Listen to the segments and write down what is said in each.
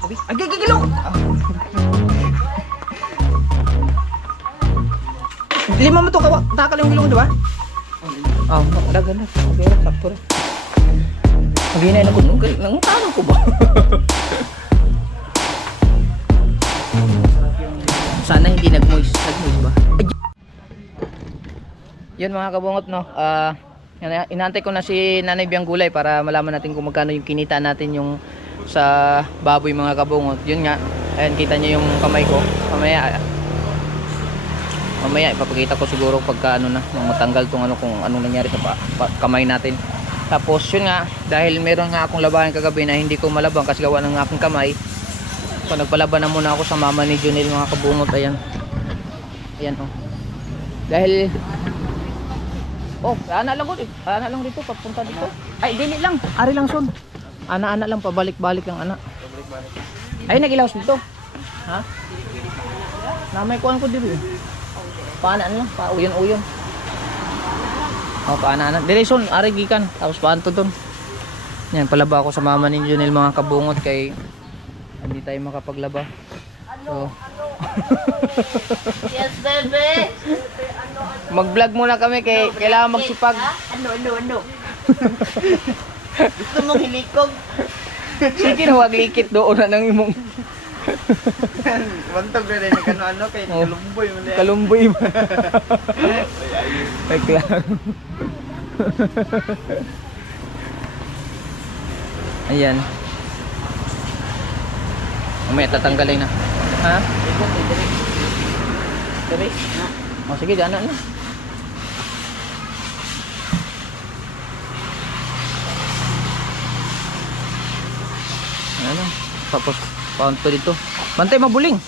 Abi, agay gigilo. Lima mo to kawa, takal yung gilong, di ba? Oh, ganda. Okay, sakto rin. Maghinay na ko, nang tanong ko ba? Sana hindi nag-moist ba? Yun mga kabungot, no. Inaantay ko na si Nanay Biang Gulay para malaman natin kung magkano yung kinita natin yung sa baboy mga kabungot. Yun nga, ayan kita niyo yung kamay ko. Mamaya ipapakita ko siguro pagka ano na, matanggal tong ano kung anong nangyari sa kamay natin. Tapos yun nga, dahil meron nga akong labahan kagabi na hindi ko malabang kasi gawa ng aking kamay. So nagpalaban na muna ako sa mama ni Junel mga kabungot. Ayan. Ayan oh. Dahil ana lang ko ana lang dito papunta dito. Ay dili lang, ari lang son. Ana lang pabalik-balik ang ana. Ay nagilaos dito. Ha? Namay kuan ko diri. Paana lang, pauyon-uyon. Paana. Direson ari gikan tapos paanto don. Yan palaba ako sa mama ni Junel mga kabungot kay hindi tayo makapaglaba. So Yes, baby. mag-vlog muna kami kay kailangan magsipag. Ano? Gusto mong hilikog? Sige na wag likit doon na nang imong Wantog na rin ano kay kalumboy mo na. kalumboy ba? Ay klaro. Ayan. Mamaya tatanggalin na. Ha? Dali. Oh sige, daan na. Ano? Tapos paunto dito. Bantay mabuling.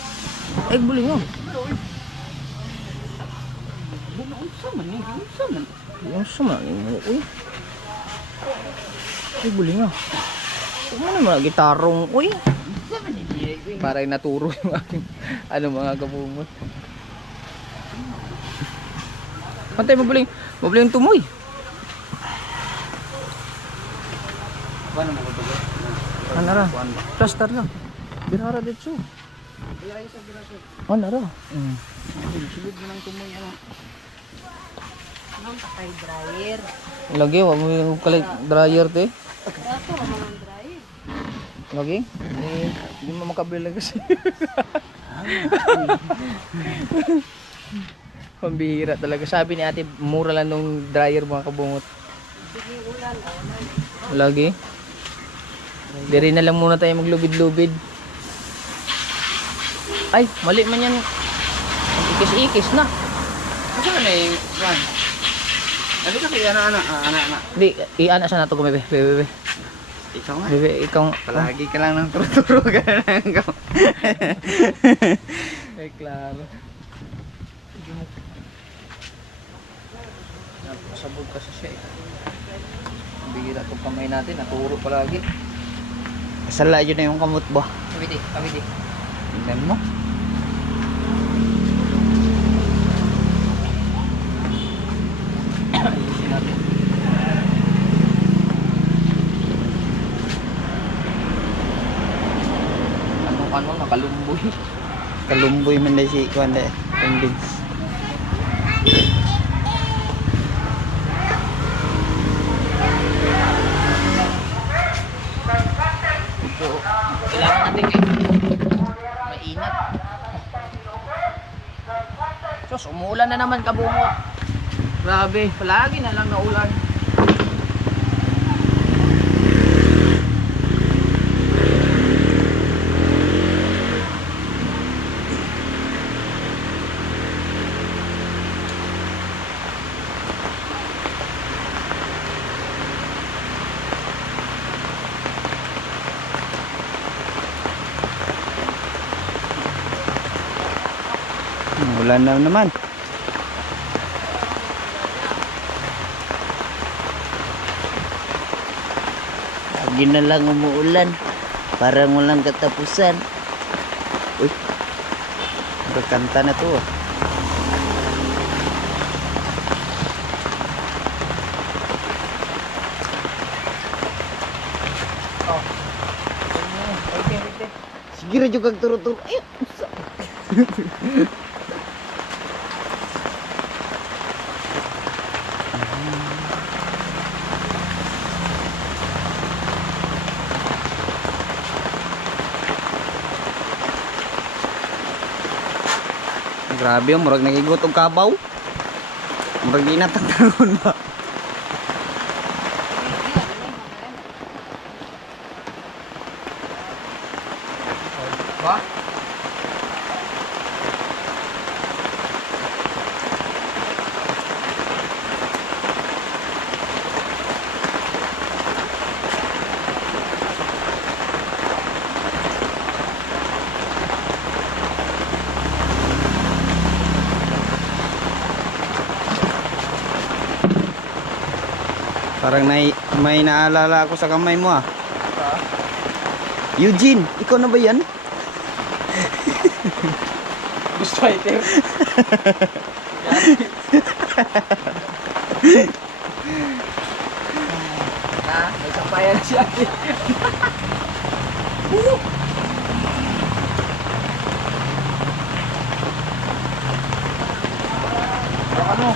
Ay buling oh. Yung sama ni uy. Ay buling ah. Ano naman gitarong uy. Para naturo yung aking ano mga kabumot. Bantay mabuling. Mabuling tumoy. Paano mo ko to? Ano ra? Plaster lang. Binara dito. Ano ra? Sulod mo nang tumoy ano. Nang patay dryer. Lagi wa mo yung kalay dryer te. Dato ang dryer. Lagi? Hindi mo makabili kasi. Pambihira talaga. Sabi ni ate, mura lang nung dryer mga kabungot. Sige ulan. Lagi? Diri na lang muna tayo maglubid-lubid. Ay, mali man yan. Ang ikis-ikis na. Kasi ano eh, Juan. Ano ka kaya anak. Hindi, i-ana siya na ito bebe. Bebe. Ikaw nga. Bebe, ikaw. Palagi ka lang ng turo-turo ka lang. Ay, klaro. Napasabog kasi siya eh. Ang bihira itong kamay natin, naturo palagi. Kasala yun na yung kamot ba? Kawiti. Tingnan mo. Ayusin natin. Ano, nakalumboy. Kalumboy man na si Juan de. Convince. So, kailangan natin mainit. Sos, umuulan na naman kabungot. Grabe, palagi na lang naulan. Ulan na naman. Lagi na lang umuulan. Parang walang katapusan. Uy. Berkanta na to. Okay. Sige ra jud kag turo-turo. Ay, usa. Grabe yung murag nagigot og kabaw. Murag ginatagtagon ba. Ba? Parang may naalala ako sa kamay mo ah. Eugene, ikaw na ba yan? Ghost fighter. May sampayan siya. Ano?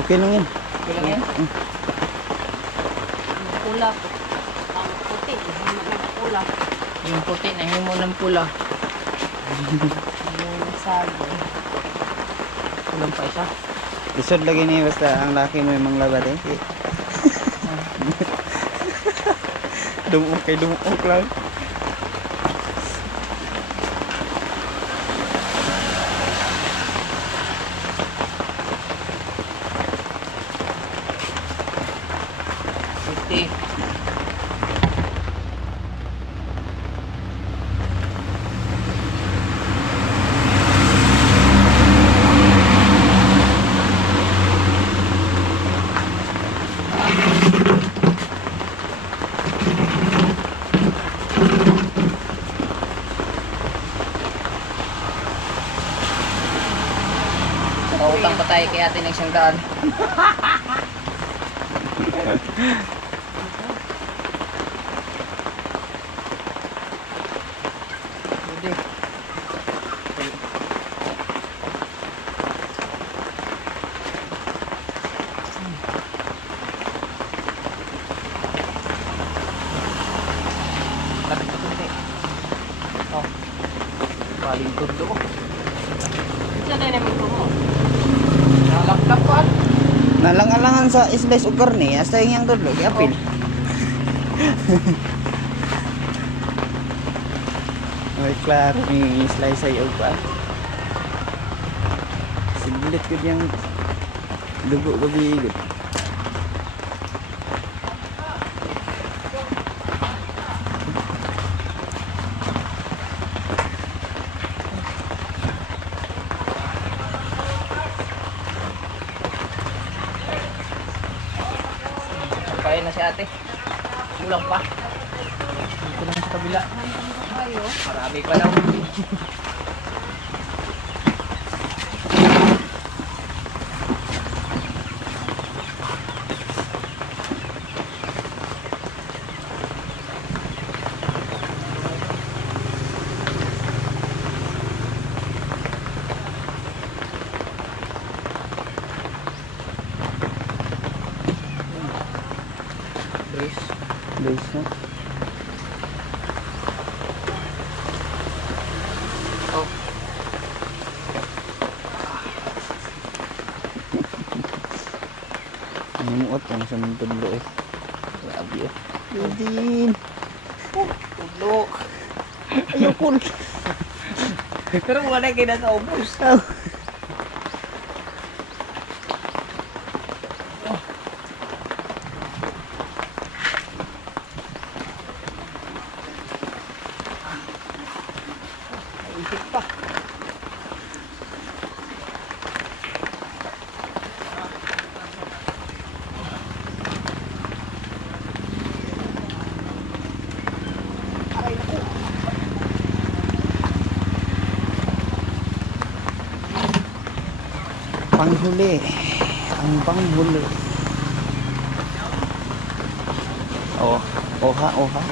Okay lang yan. Okay lang yan. Pula po. Ang puti, hindi pula. Yung puti na himo ng pula. Yung sago. Kulang pa isa. Isod lagi ni basta ang laki mo yung mga labat eh. Dumuk kay dumuk lang. Puti. Pautang pa tayo kay ate ng isang daan. Pwede. Lapit na kunti. Oh. Baling tundo ko. Ito na namin ko mo. Nalaklap pa. Nalang-alangan sa slice o karne, hasta yung tudlo, kaya apil. May klaro yung slice ay og pa. Siglit ko diyang dugo gabi good. Kaya na si ate. Kulang pa. Dito lang sa kabila. Marami pa daw. Brace na. Oh. Namuot ang sa mga tudlo eh. Grabe eh. Eugene! Tudlo. Ayaw cool! Pero wala kayo na ubos. Isip pa. Panghuli. Ang panghuli. Oh, oha, oha.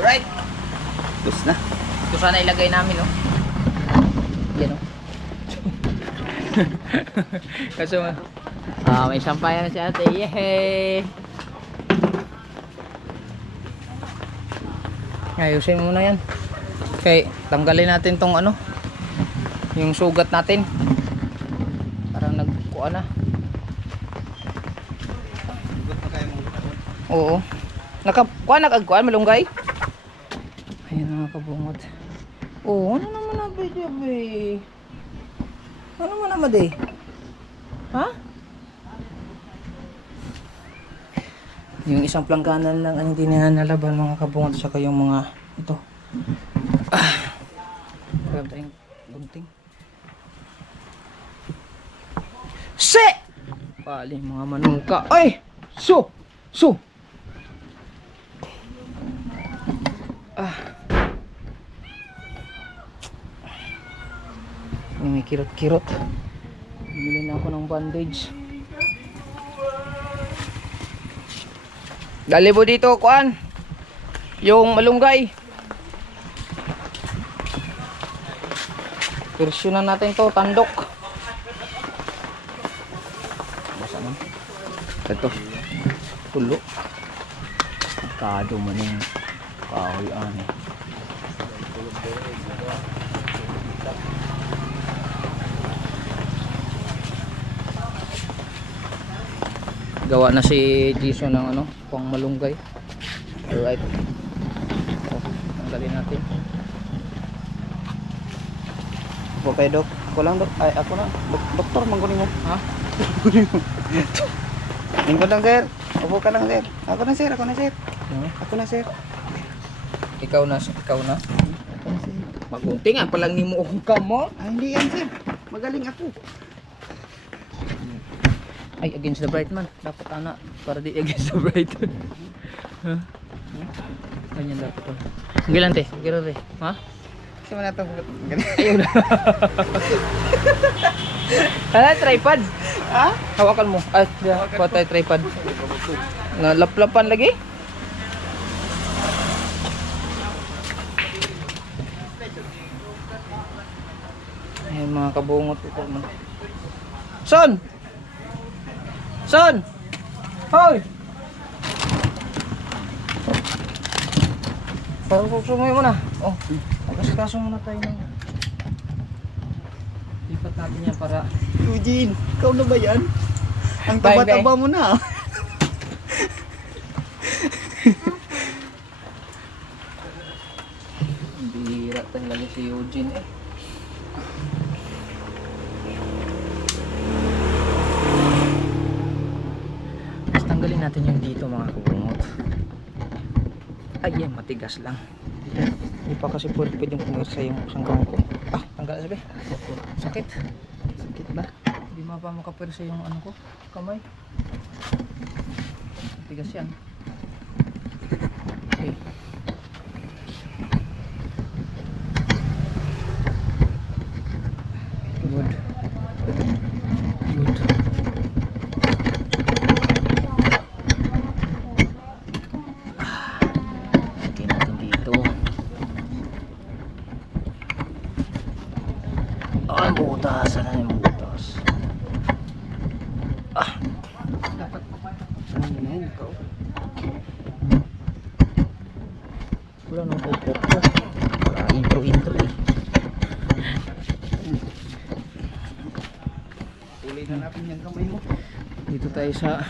Alright. Tapos na. Ito sana ilagay namin, no? Yan, no? Kaso, may sampayan na si ate. Yehey! Ayusin muna yan. Okay, tanggalin natin tong ano, yung sugat natin. Parang nagkuha na. Oo. Nagkuha, malunggay. Ayan mga kabungot. Oo, ano naman na ba, Jabe? Ano naman naman, de? Ha? Yung isang plangkanan lang ang hindi na nalaban mga kabungot, saka yung mga ito. Grabe tayong gunting. Se! Pali mga manungka. Ay! So! May kirot-kirot. Bumili na ako ng bandage. Dali mo dito, kuan. Yung malunggay. Persyonan natin to, tandok. Basta man. Ito. Tulo. Kado man yung kahoy ani. Gawa na si Jason ng ano, pang malunggay. Alright. Tanggalin natin. Opo kay Dok. Ako lang, Dok. Ay, ako na. Doktor, manggunin mo. Ha? Lingkod lang, sir. Opo ka lang, sir. Ako na, sir. Ako na, sir. Ako na, sir. Ikaw na. Magunting nga palang ni mo akong kamot. Ay, hindi yan, sir. Magaling ako. Ay, against the bright man. Dapat ana, para di against the bright. Ha? Ganyan dapat to. Sige lang, te. Sige lang, te. Ha? Kasi mo na ito. Ayaw na. Ano, tripod? Ha? Hawakan mo. Ay, kuha tayo tripod. Nalaplapan lagi? Ay, mga kabungot ito. Son! Son! Hoy! Parang susumoy mo na. Oh, magkasikaso muna tayo ng... Lipat natin yan para... Eugene, ikaw na ba yan? Ang Bye, taba-taba mo na. Bihira talaga si Eugene eh. Mas tanggalin natin yung dito mga kabungot. Ay yan, matigas lang. Hindi pa kasi pwedeng pumirsa yung sangkang ko. Ah, tanggal sabi. Sakit. Sakit ba? Hindi pa makapirsa yung ano ko, kamay. Matigas yan. Okay. Good. Lagyan natin dito. Ang butas. Sana yung butas. Ano na yun, ikaw? Hanapin yung kamay mo. Dito tayo sa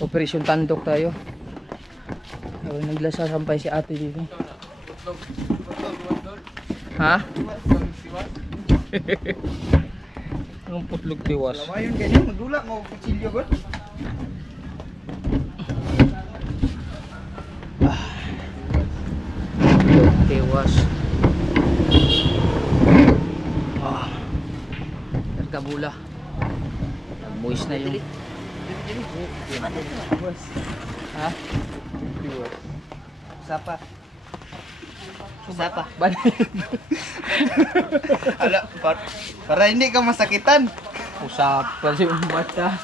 Operation Tandok tayo. Habang naglasasampay si ate dito. Ha? Anong putlog tiwas? Lawayon ganyan, magdula mo kutsilyo god. Putlog tiwas. Nagkabula. Moist na yung... Ha? Sapa. Sapa. Balik. Ala, para hindi ka masakitan. Usapan si mata.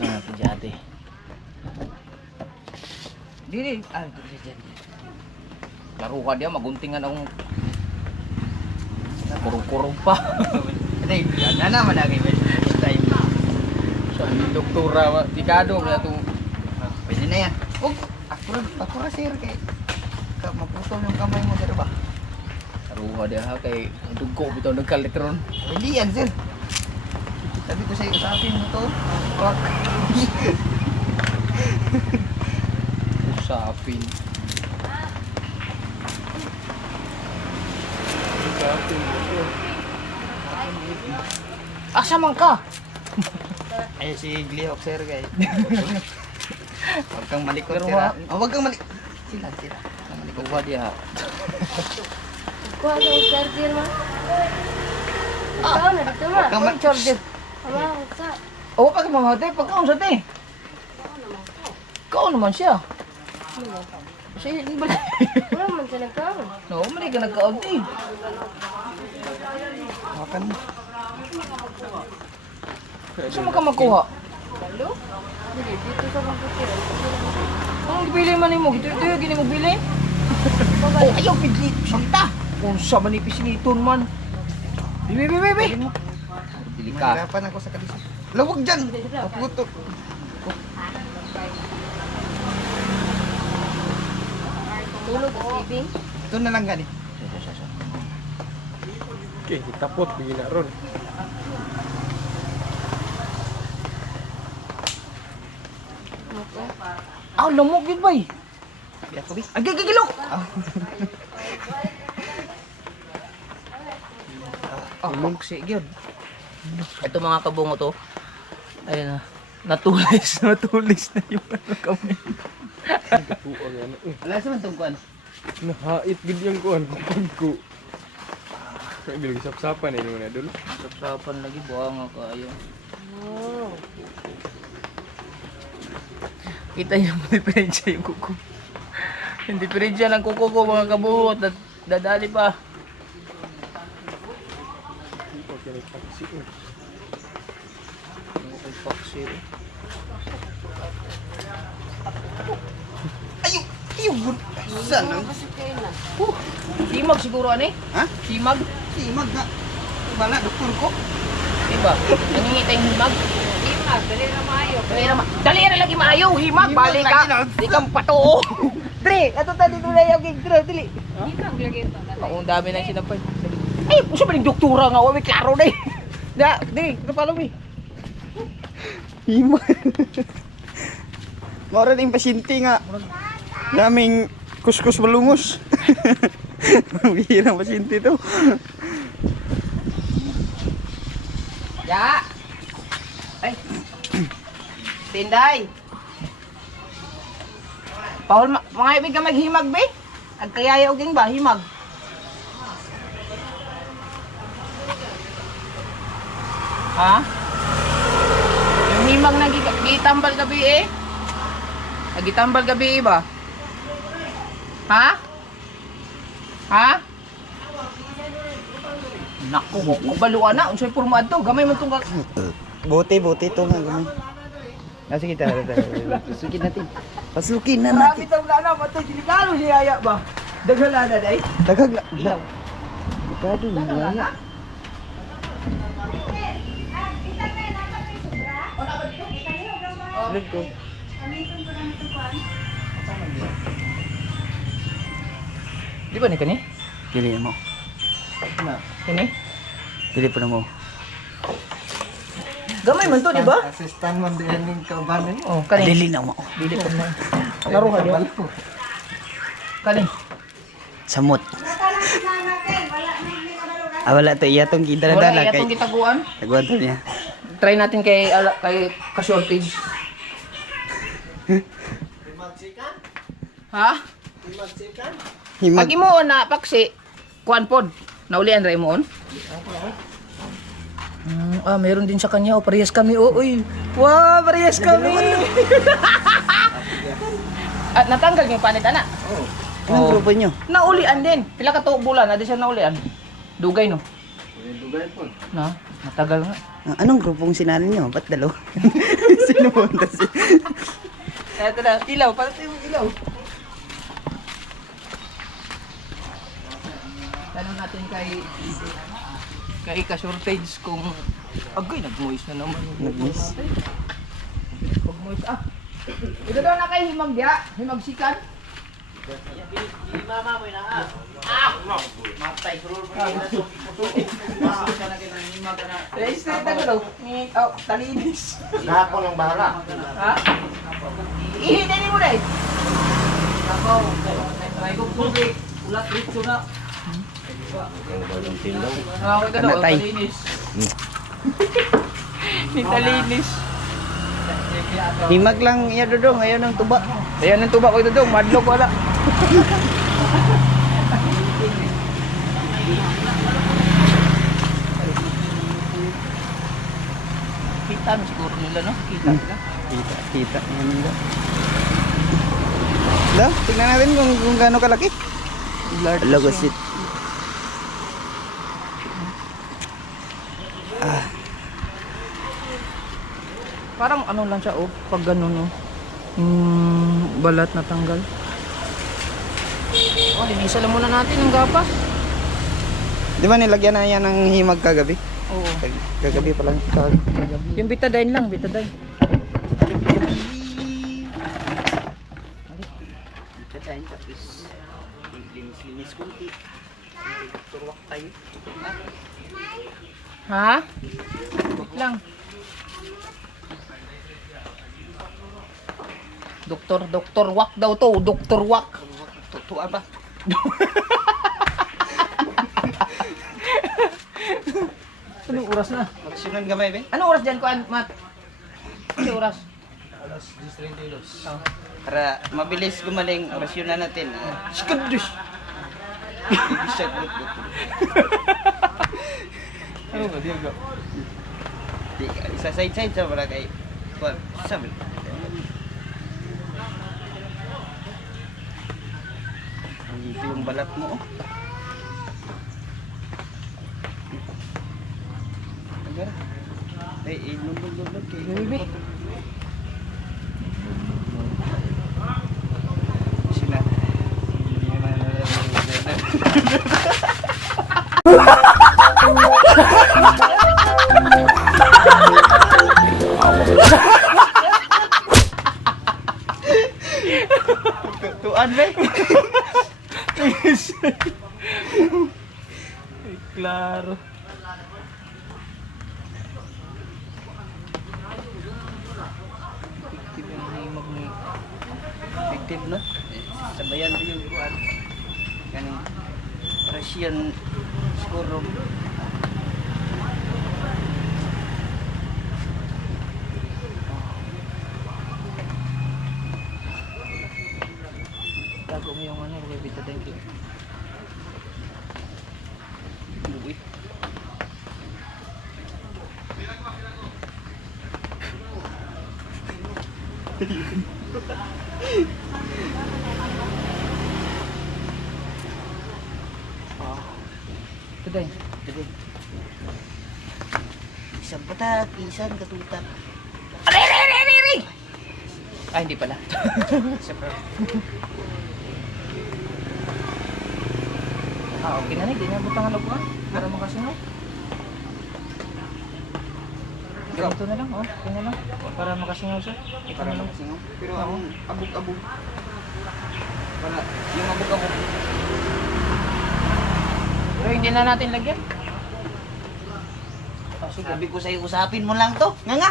Ah, pejate. Dili, dili. Laro ka dia maguntingan akong kurong-kurong pa. Hindi, yan na naman lagi this time. Sa doktora, tikado na to. Pwede na yan. Oh, ako ra sir kay maputol yung kamay mo sir ba? Laro ka dia ha kay dugo bitaw nagkalitron. Hindi yan sir. Sabi ko sa'yo, usapin mo to. Wag. Usapin. Asa man ka? Eh si Glihok sir kay. Huwag kang malikot Pero sir. ha- Huwag kang malikot. Sila. Huwag kang malikot. Kuha dia ha. Kuha ka yung charger mo. Ikaw na dito ma. Kang ma- Charger. Ama, sa. Oh, pag mga te, pagkaon sa te. Kaon naman siya. Kasi hindi ba? Wala man siya nagkaroon. No, mali ka nagkaon te. Hawakan mo. Saan mo ka makuha? Lalo? Dili, dito sa computer. Anong gibili man mo? Ito yung gini mo bili? Oh, ayaw pidli. Santa. Kung sa manipis niton man. Bibi. Dili ka. Mahirapan ako sa kalisa. Lawag dyan. Paputo. Tulog at living. Ito na lang gani. Okay, tapot bigyan na ron. Ah, lamok yun ba eh? Biya ko bi. Ay, gigilok! Ah, mugsi yun. Ito mga kabungo to. Ayun na. Natulis na yung ano kami. Tuang ano. Wala sa man tong kuan. Nahait gid yang kuan ko. Kaya bilang sap-sapan eh nung na dun. Sapsapan lagi, buha nga kayo. Oh. Kita niyo mo diferensya yung kuko. Yung diferensya ng kuko ko mga kabuhot. Dadali pa. Okay, nagpaksi. Ay, paksi. Ayun. Saan ang? Kasi kayo na. Simag siguro ano eh? Ha? Simag? Simag na. Bala, doktor ko. Diba? Nangingita yung himag. Himag, dali na maayo. Dali na lagi maayo. Himag, Himag balik lagi ka. na. Di kang patuo. Dre, ato tayo dito na yung gig. Dili. Himag lagi ito. Ang dami na sinapay. Ay, gusto ba ng doktora nga? Wala, klaro na eh. Da, di, follow me. Himag. Mora ding pasyente nga. Daming kuskus balungos. Bihirang pasyente to. Ya. Ay. Tinday. Paul, mga ibig ka maghimag, be? Ang kayaya uging ba, himag? Ha? Yung himag na gitambal gabi eh? Nagitambal gabi eh ba? Ha? Ha? Naku, kubaluan na. Unsay porma to? Gamay man tong Buti to nga gamay. Sige, tara. Pasukin natin. Pasukin na marami natin. tong lana, matay delikado si Yaya ba? Daghala na day. Dagag na. Delikado na yaya. Red ko. Di ba ni kani? Kili mo. Kani? Dili po na mo. Gamay man to, di ba? Assistant man din yung kaubanan mo. Oh, kani. Dili na mo. Dili pa na. Laro ka di ba? Kani. Samot. Ah, wala to. Iya tong Wala gidala-dala iya kay. tong gitaguan. Nagwan to niya. Try natin kay ka-shortage. Ha? Himag. Pag imoon na paksi, kuan pod. Naulian ra imoon. Meron din sa kanya. Parehas kami. Uy. Wow, parehas kami. At natanggal yung panit, ana. Anong grupo nyo? Naulian din. Pila ka tuig bulan, adi siya naulian. Dugay no. Dugay po. Na, matagal nga. Anong grupong sinali nyo? Ba't dalaw? Sino mo si? Eto na, ilaw, para yung ilaw. Tanong natin kay ka-shortage kung agay nag-moist na naman. Nag-miss. Pag-moist ito daw na kay himagya, himagsikan. Straight na daw. Talinis. Ako ng bahala. Ha? Ihinin mo na eh. Ako, try ko tubig. Ulat ritso na. Okay ka daw, Anatay. talinis. Talinis. Himag lang iya dodong. Ayaw ng tuba. Ayan ang tuba ko ito dong, madlock wala. Kita mo siguro nila, no? Kita nila. Kita. Yan nila. Tignan natin kung gaano kalaki. Lagosit. Parang ano lang siya, pag gano'n, balat na tanggal. Linisan lang muna natin ang gapas. Di ba nilagyan na yan ng himag kagabi? Oo. Kagabi pa lang. Yung betadine lang, betadine. Ha? Wait lang. Doktor Wak daw to, Doktor Wak. Tutuan ba? Anong oras na? Magsunan gamay ba? Anong oras dyan, Kuan, Mat? Anong oras? Para mabilis gumaling, orasyon na natin. Skadus! Ano ba, Diego? Isa side-side sa para kay Kuan. Sabi. Ito yung balat mo. Agar. Ilulog kay. Bibi. Sila. Tuan ba? Klaro. Effective no? Sabayan rin yung kuan. Kaning Russian siguro. Tago mo yung ano, betadine ko. Uy. Today. Isang patak, isang katutak. Ay, hindi pala. Isa pa. Okay na, hindi na butangan ako para makasunod. Ganito na lang, ito na lang. Para makasunod siya. Ito na lang. Pero ang abog-abog. Para yung abog-abog. Pero hindi na natin lagyan. Sabi ko sa'yo, usapin mo lang to. Nga nga.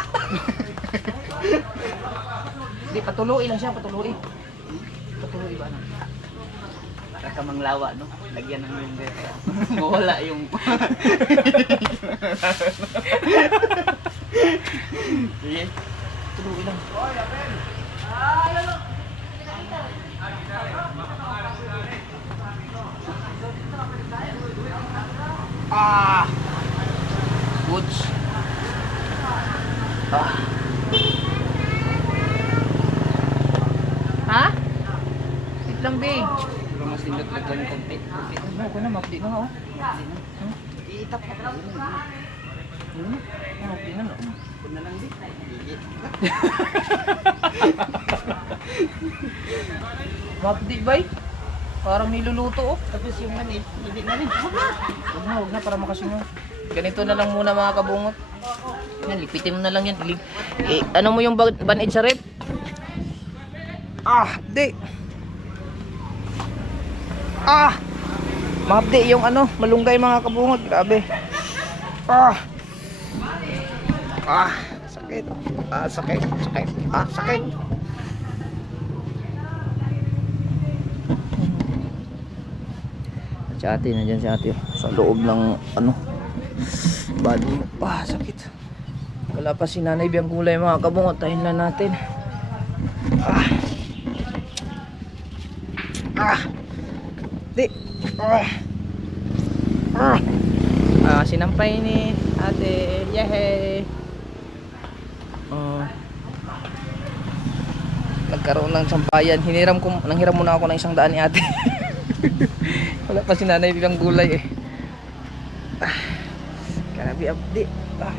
Hindi, patuloy lang siya, patuloy. Patuloy ba na? Para ka manglawa, no? Lagyan ng yung mawala yung... Sige. Patuloy lang. Ah! Goods. Ah. Ha? Wait lang, be. Pero mas tinatlagan yung konti. Ano ko na, mapdi na nga, oh. Iitap ka pa. Mapdi na, no. Kung na lang di. Mapdi, bay. Parang niluluto, oh. Tapos yung mani, hindi na rin. Huwag na, para makasunod. Ganito na lang muna mga kabungot. Yan, lipitin mo na lang yan. Ano mo yung banid sa rep? Ah, di. Ah! Mahapdi yung ano, malunggay mga kabungot. Grabe. Ah! Ah! Sakit. Ah, sakit. Sakit. Ah, sakit. Si ate, nandiyan si ate. Sa loob ng ano, body. Ah, sakit. Wala pa si Nanay Biyang Gulay mga kabungot. Tahin lang natin. Ah. Ah. Di. Ah. Ah. Ah, sinampay ni ate. Yehey. Nagkaroon ng sampayan. Nanghiram muna ako ng 100 ni ate. Wala pa si Nanay Biyang Gulay eh. Ah. Grabe abdi. Ah.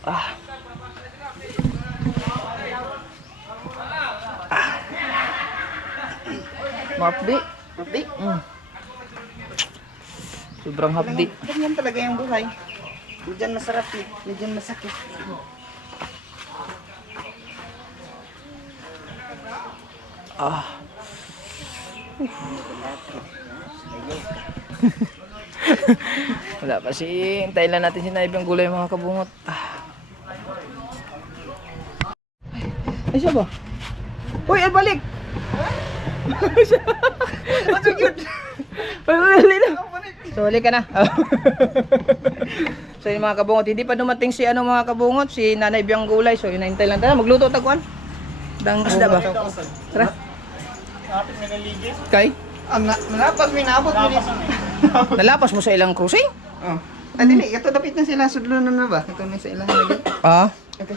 Ah. Ah. Mapdi. Mapdi. Sobrang hapdi. Ganyan talaga yung buhay. Medyan masarap eh. Medyan masakit. Ah. Wala pa si hintayin lang natin si Nanay Biyang Gulay mga kabungot. Ah. Ay siya ba? Uy, ay balik! Ang cute! Balik na! So, balik ka na. So, yung mga kabungot, hindi pa dumating si ano mga kabungot, si Nanay Biyang Gulay. So, yun hintay lang tayo. Magluto taguan. Dang isda ba? Tara. Kay? Nalapas, may naabot. Nalapas mo sa ilang cruising? Oh. Ah, dili. Ito dapit na sila. Sudlo na ba? Ito na sa ilang lagi. Ah. Okay.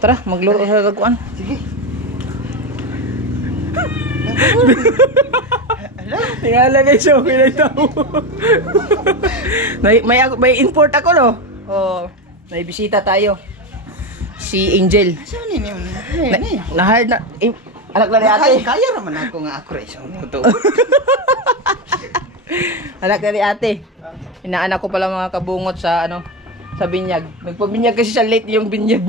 Tara, magluto sa taguan. Sige. Tingala guys, okay na ito. may import ako no. Oh, may bisita tayo. Si Angel. Saan yun yun? Na-hard na. Anak na ni ate. Kaya naman ako nga ako rin. Anak na ni ate. Inaanak ko pala mga kabungot sa ano, sa binyag. Nagpabinyag kasi siya late yung binyag.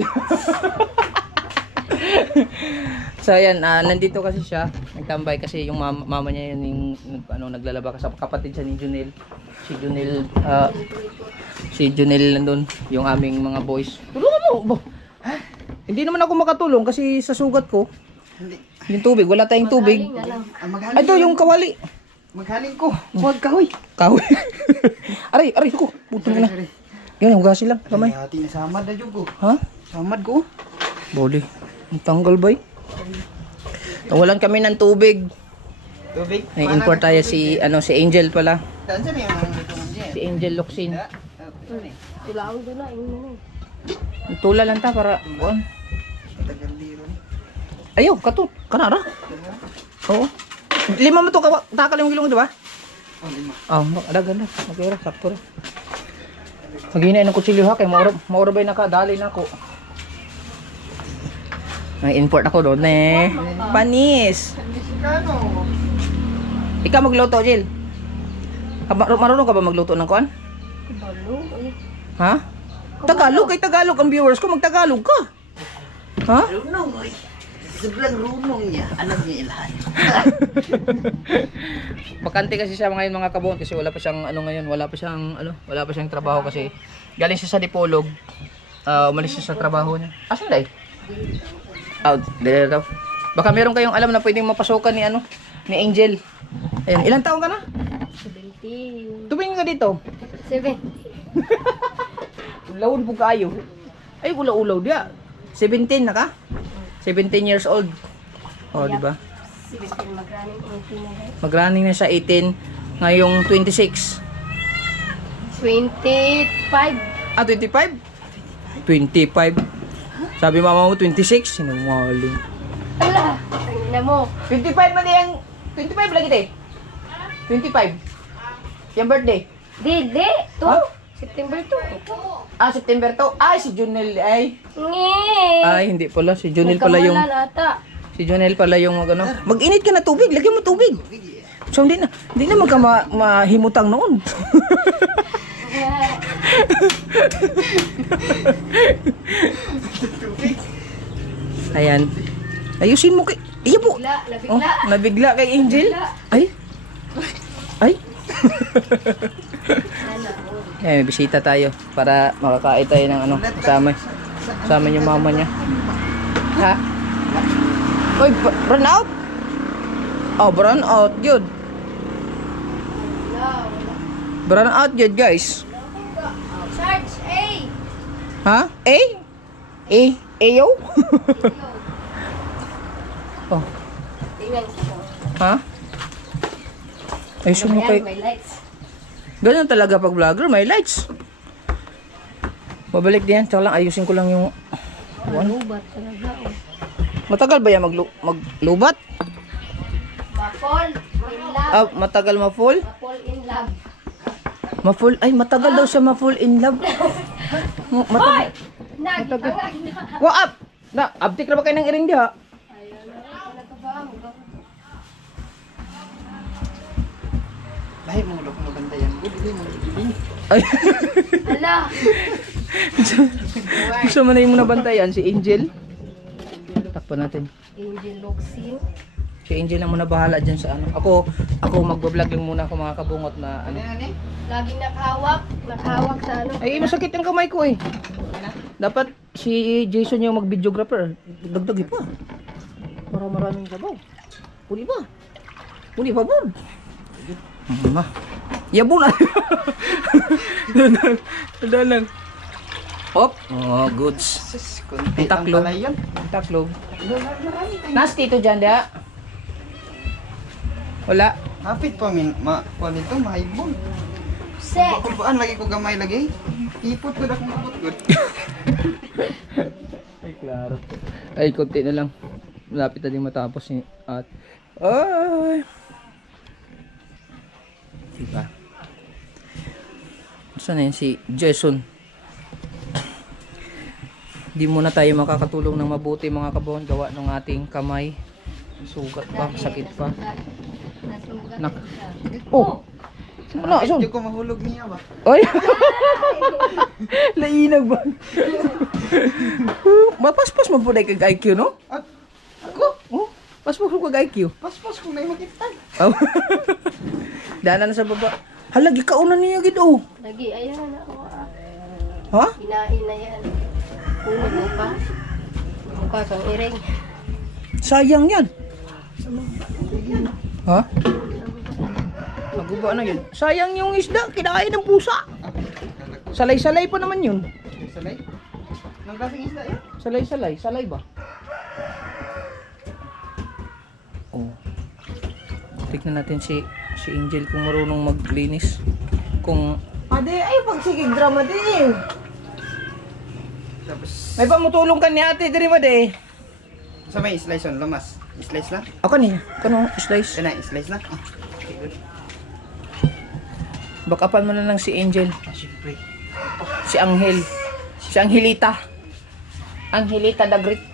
So ayan, nandito kasi siya. Nagtambay kasi yung mama niya yun yung ano, naglalaba kasi kapatid siya ni Junel. Si Junel nandun, yung aming mga boys. Tulungan mo! Hindi naman ako makatulong kasi sa sugat ko. Hindi. Yung tubig, wala tayong tubig. Maghaling. Ito yung kawali. Maghaling ko. Huwag kahoy. Kahoy. aray ko. Putong na. Yan, hugasin lang. Kamay. Hati na samad na jugo. Ha? Samad ko. Boli. Ang tanggal ba? Nawalan kami ng tubig. Tubig. Nai-import tayo si Angel pala. Saan siya yung ito man dyan? Si Angel Locsin. Tulaang doon na, yun na. Tula lang ta para buwan. Tagandiro ni. Ayaw, kato. Kanara. Oo. 5 mo to takal yung gilong, di ba? Oh, 5. Oh, ada ganda. Magkira, sakto rin. Maghinay ng kutsilyo ha, kay maurabay na ka, dali na ako. May import ako doon eh. Panis. Mexicano. Ikaw magluto, Jill. Marunong ka ba magluto ng kuan? Balong, ay. Ha? Tagalog, kay Tagalog ang viewers ko, magtagalog ka. Ha? Sobrang runong niya. Alam niya lahat. Bakante kasi siya ngayon mga kabon kasi wala pa siyang ano ngayon, wala pa siyang trabaho kasi galing siya sa Dipolog. Umalis siya sa trabaho niya. Asan dai? Out, there daw. Baka meron kayong alam na pwedeng mapasukan ni ni Angel. Ayun, ilang taon ka na? 17. Tumingin ka dito. 7. Ulawon po kayo. Ay, ulaw dia. 17 na ka? 17 years old. Oh, di ba? 17 mag-running 18 na guys. Mag-running na siya 18 ngayong 26. 25. Ah, 25? 25. Sabi mama mo 26, sinungaling. Ala, ang ina mo. 25 man yung 25 lagi te. 25. Yung birthday. Dili, to. Ha? September 2. Ah, September to. Ay, si Junel ay. Nge. Ay, hindi pala. Si Junel pala yung... Nagkamalan ata. Si Junel pala yung ano. Mag-init ka na tubig. Lagyan mo tubig. So, hindi na mahimutang noon. Ayan. Ayusin mo kay... Iya po. Nabigla. Oh, nabigla kay Angel. Ay. Ay. Eh, may bisita tayo para makakain tayo ng ano, kasama yung mama niya. Ha? Oy, burn out? Oh, burn out, yun. Burn out yun, guys. Charge A. Ha? A? A? Ayo? Oh, Tingnan ko. ha? Ay, sumo kay... May lights. Ganyan talaga pag vlogger, may lights. Babalik din yan, tsaka lang ayusin ko lang yung... Malubat talaga. Oh. Matagal ba yan maglubat? Ma-fall in love. Ah, matagal ma-full? Ma-fall in love. Ma-full? Ay, matagal daw siya ma-full in love. Hoy! Nagitangag na. Wa up! Na, abtik na ba kayo ng iring diha? Lahi mo ulo kung mabantayan. Ay, Ala. gusto mo na yung muna bantayan, si Angel. Takpan natin. Angel Luxin. Si Angel lang muna bahala dyan sa ano. Ako magbablog lang muna ako mga kabungot na ano. Laging nakahawak sa ano. Ay, masakit yung kamay ko eh. Dapat si Jason yung mag-videographer. Dagdagi pa. Para maraming sabaw. Puli pa. Puli pa, Bob. Ma. Yabo na. Tandaan lang. Hop. Oh, goods. Kunti lang Taklog. pala yun. Taklog. Nasty ito dyan, da. Wala. Hapit pa kuan ito, mahaibon. Set. Kulbaan lagi ko gamay lagi. Ipot ko na kung mabot good. Ay, klaro. Ay, konti na lang. Malapit na din matapos ni at... Ay! Diba? Saan na yun si Jason? Di muna tayo makakatulong ng mabuti mga kabon. Gawa ng ating kamay. Sugat pa, sakit pa. Nasugat Nak. siya. Oh! Ano? Hindi ko mahulog niya ba? Ay! Lainag ba? Mapaspas mo po na kag IQ, no? At ako, Oh, paspas mo kag IQ. paspas kung may makita. Oh. Daanan na sa baba. Halagi kaunan niya gid oh. Lagi, ayan na ako. Ha? Hinahin na yan. Puno mo pa. Mukha kang iring. Sayang yan. Ha? Naguba na yun. Sayang yung isda, kinakain ng pusa. Salay-salay pa naman yun. Salay. Nang klaseng isda yun? Salay-salay, salay ba? Oh. Tignan natin si Angel kung marunong maglinis. Kung ade ay pagsigig drama din. Tapos, May pamutulong ka ni ate diri ba de? sa may slice on, lamas. Slice na? Ako ni, kano slice. Yan na, slice na. Ah, okay, good. Bakapan mo na lang si Angel. Ah, syempre. Si Angel. Si Angelita. Angelita the Great.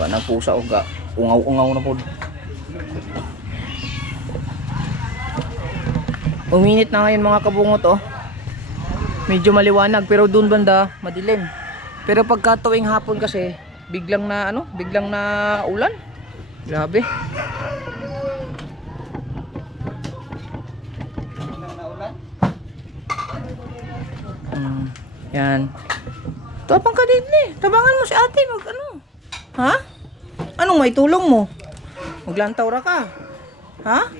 Wala na pusa o ga. Ungaw-ungaw na po. Uminit na ngayon mga kabungot oh. medyo maliwanag, pero doon banda madilim. Pero pagka tuwing hapon kasi biglang na ulan. Grabe. Yan. Tapang ka din eh. Tabangan mo si ate, mag ano. Ha? Anong may tulong mo? Maglantaw ra ka. Ha?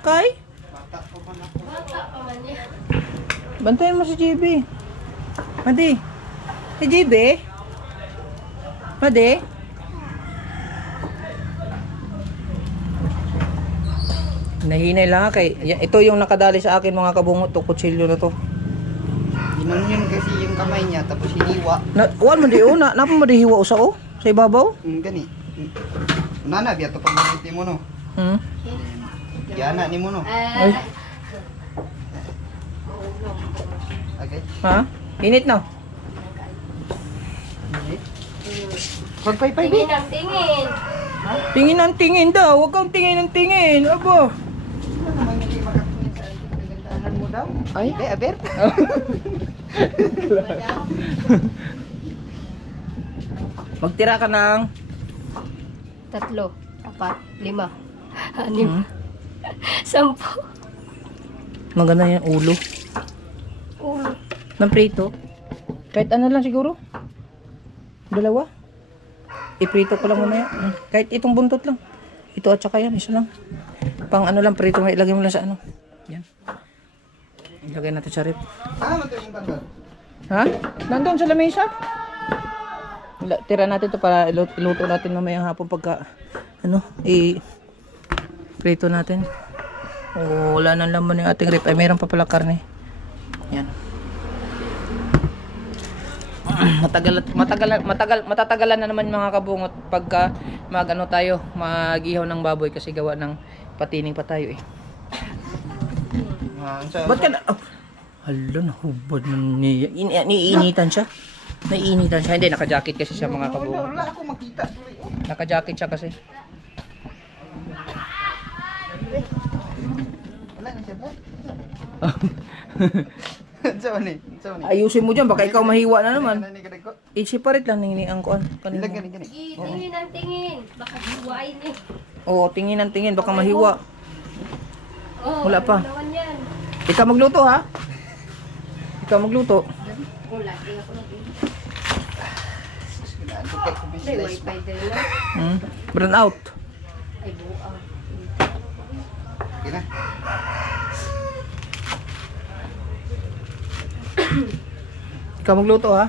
Kay? Bantayan mo si JB. Madi. Si JB? Madi? Nahinay lang kay ito yung nakadali sa akin mga kabungot to, kutsilyo na to. Ginon yun kasi yung kamay niya, tapos hiniwa. Wal mo di una, napa mo di hiwa usa o sa ibabaw? Gani. Nana, biya to pag mo no. Hmm. Yana ni mo no. Ay, Okay. ha? Init na. Pagpaypay Tingin ang tingin. Tingin ang tingin daw, huwag kang tingin ang tingin. Aba. naman hindi makatingin sa kagandahan mo daw. Ay. Hindi, aber. Magtira ka ng 3, 4, 5, 6, 10. maganda yung ulo. Ulo. Ng prito. Kahit ano lang siguro. 2. Iprito ko lang muna yan. Kahit itong buntot lang. Ito at saka yan, isa lang. Pang ano lang, prito, ilagay mo lang sa ano. Yan. Ilagay natin sa rep. Ano to yung tanda? Ha? Nandun sa lamesa. Tira natin to para iluto natin mamayang hapon pagka ano, prito natin. O, wala nang laman yung ating rep. Ay, mayroon pa pala karne. Yan. Matatagalan na naman mga kabungot pagka magano tayo, mag-ihaw ng baboy kasi gawa ng patining pa tayo eh. Ba't ka na? Oh. Hala, nahubad niya. Niinitan siya. Naiinitan siya. Hindi, naka-jacket kasi siya mga kabungot. Wala ako makita. Naka-jacket siya kasi. Wala na siya ba? Saan ni? Saan ni? Ayusin mo dyan, baka ikaw mahiwa na naman. Ano ni kadako? I-separate lang nini ang kuan kanina. Gani gani. Tingin ang tingin. Baka hiwain eh. Oo, tingin ang tingin, baka mahiwa. Oh, Wala pa. naman yan. Ikaw magluto ha? Ikaw magluto. Wala. Tingin ako na tingin. Ano kay ko May business? wifi din na. Burn out. Ay, buang. Kina. Ikaw magluto ha?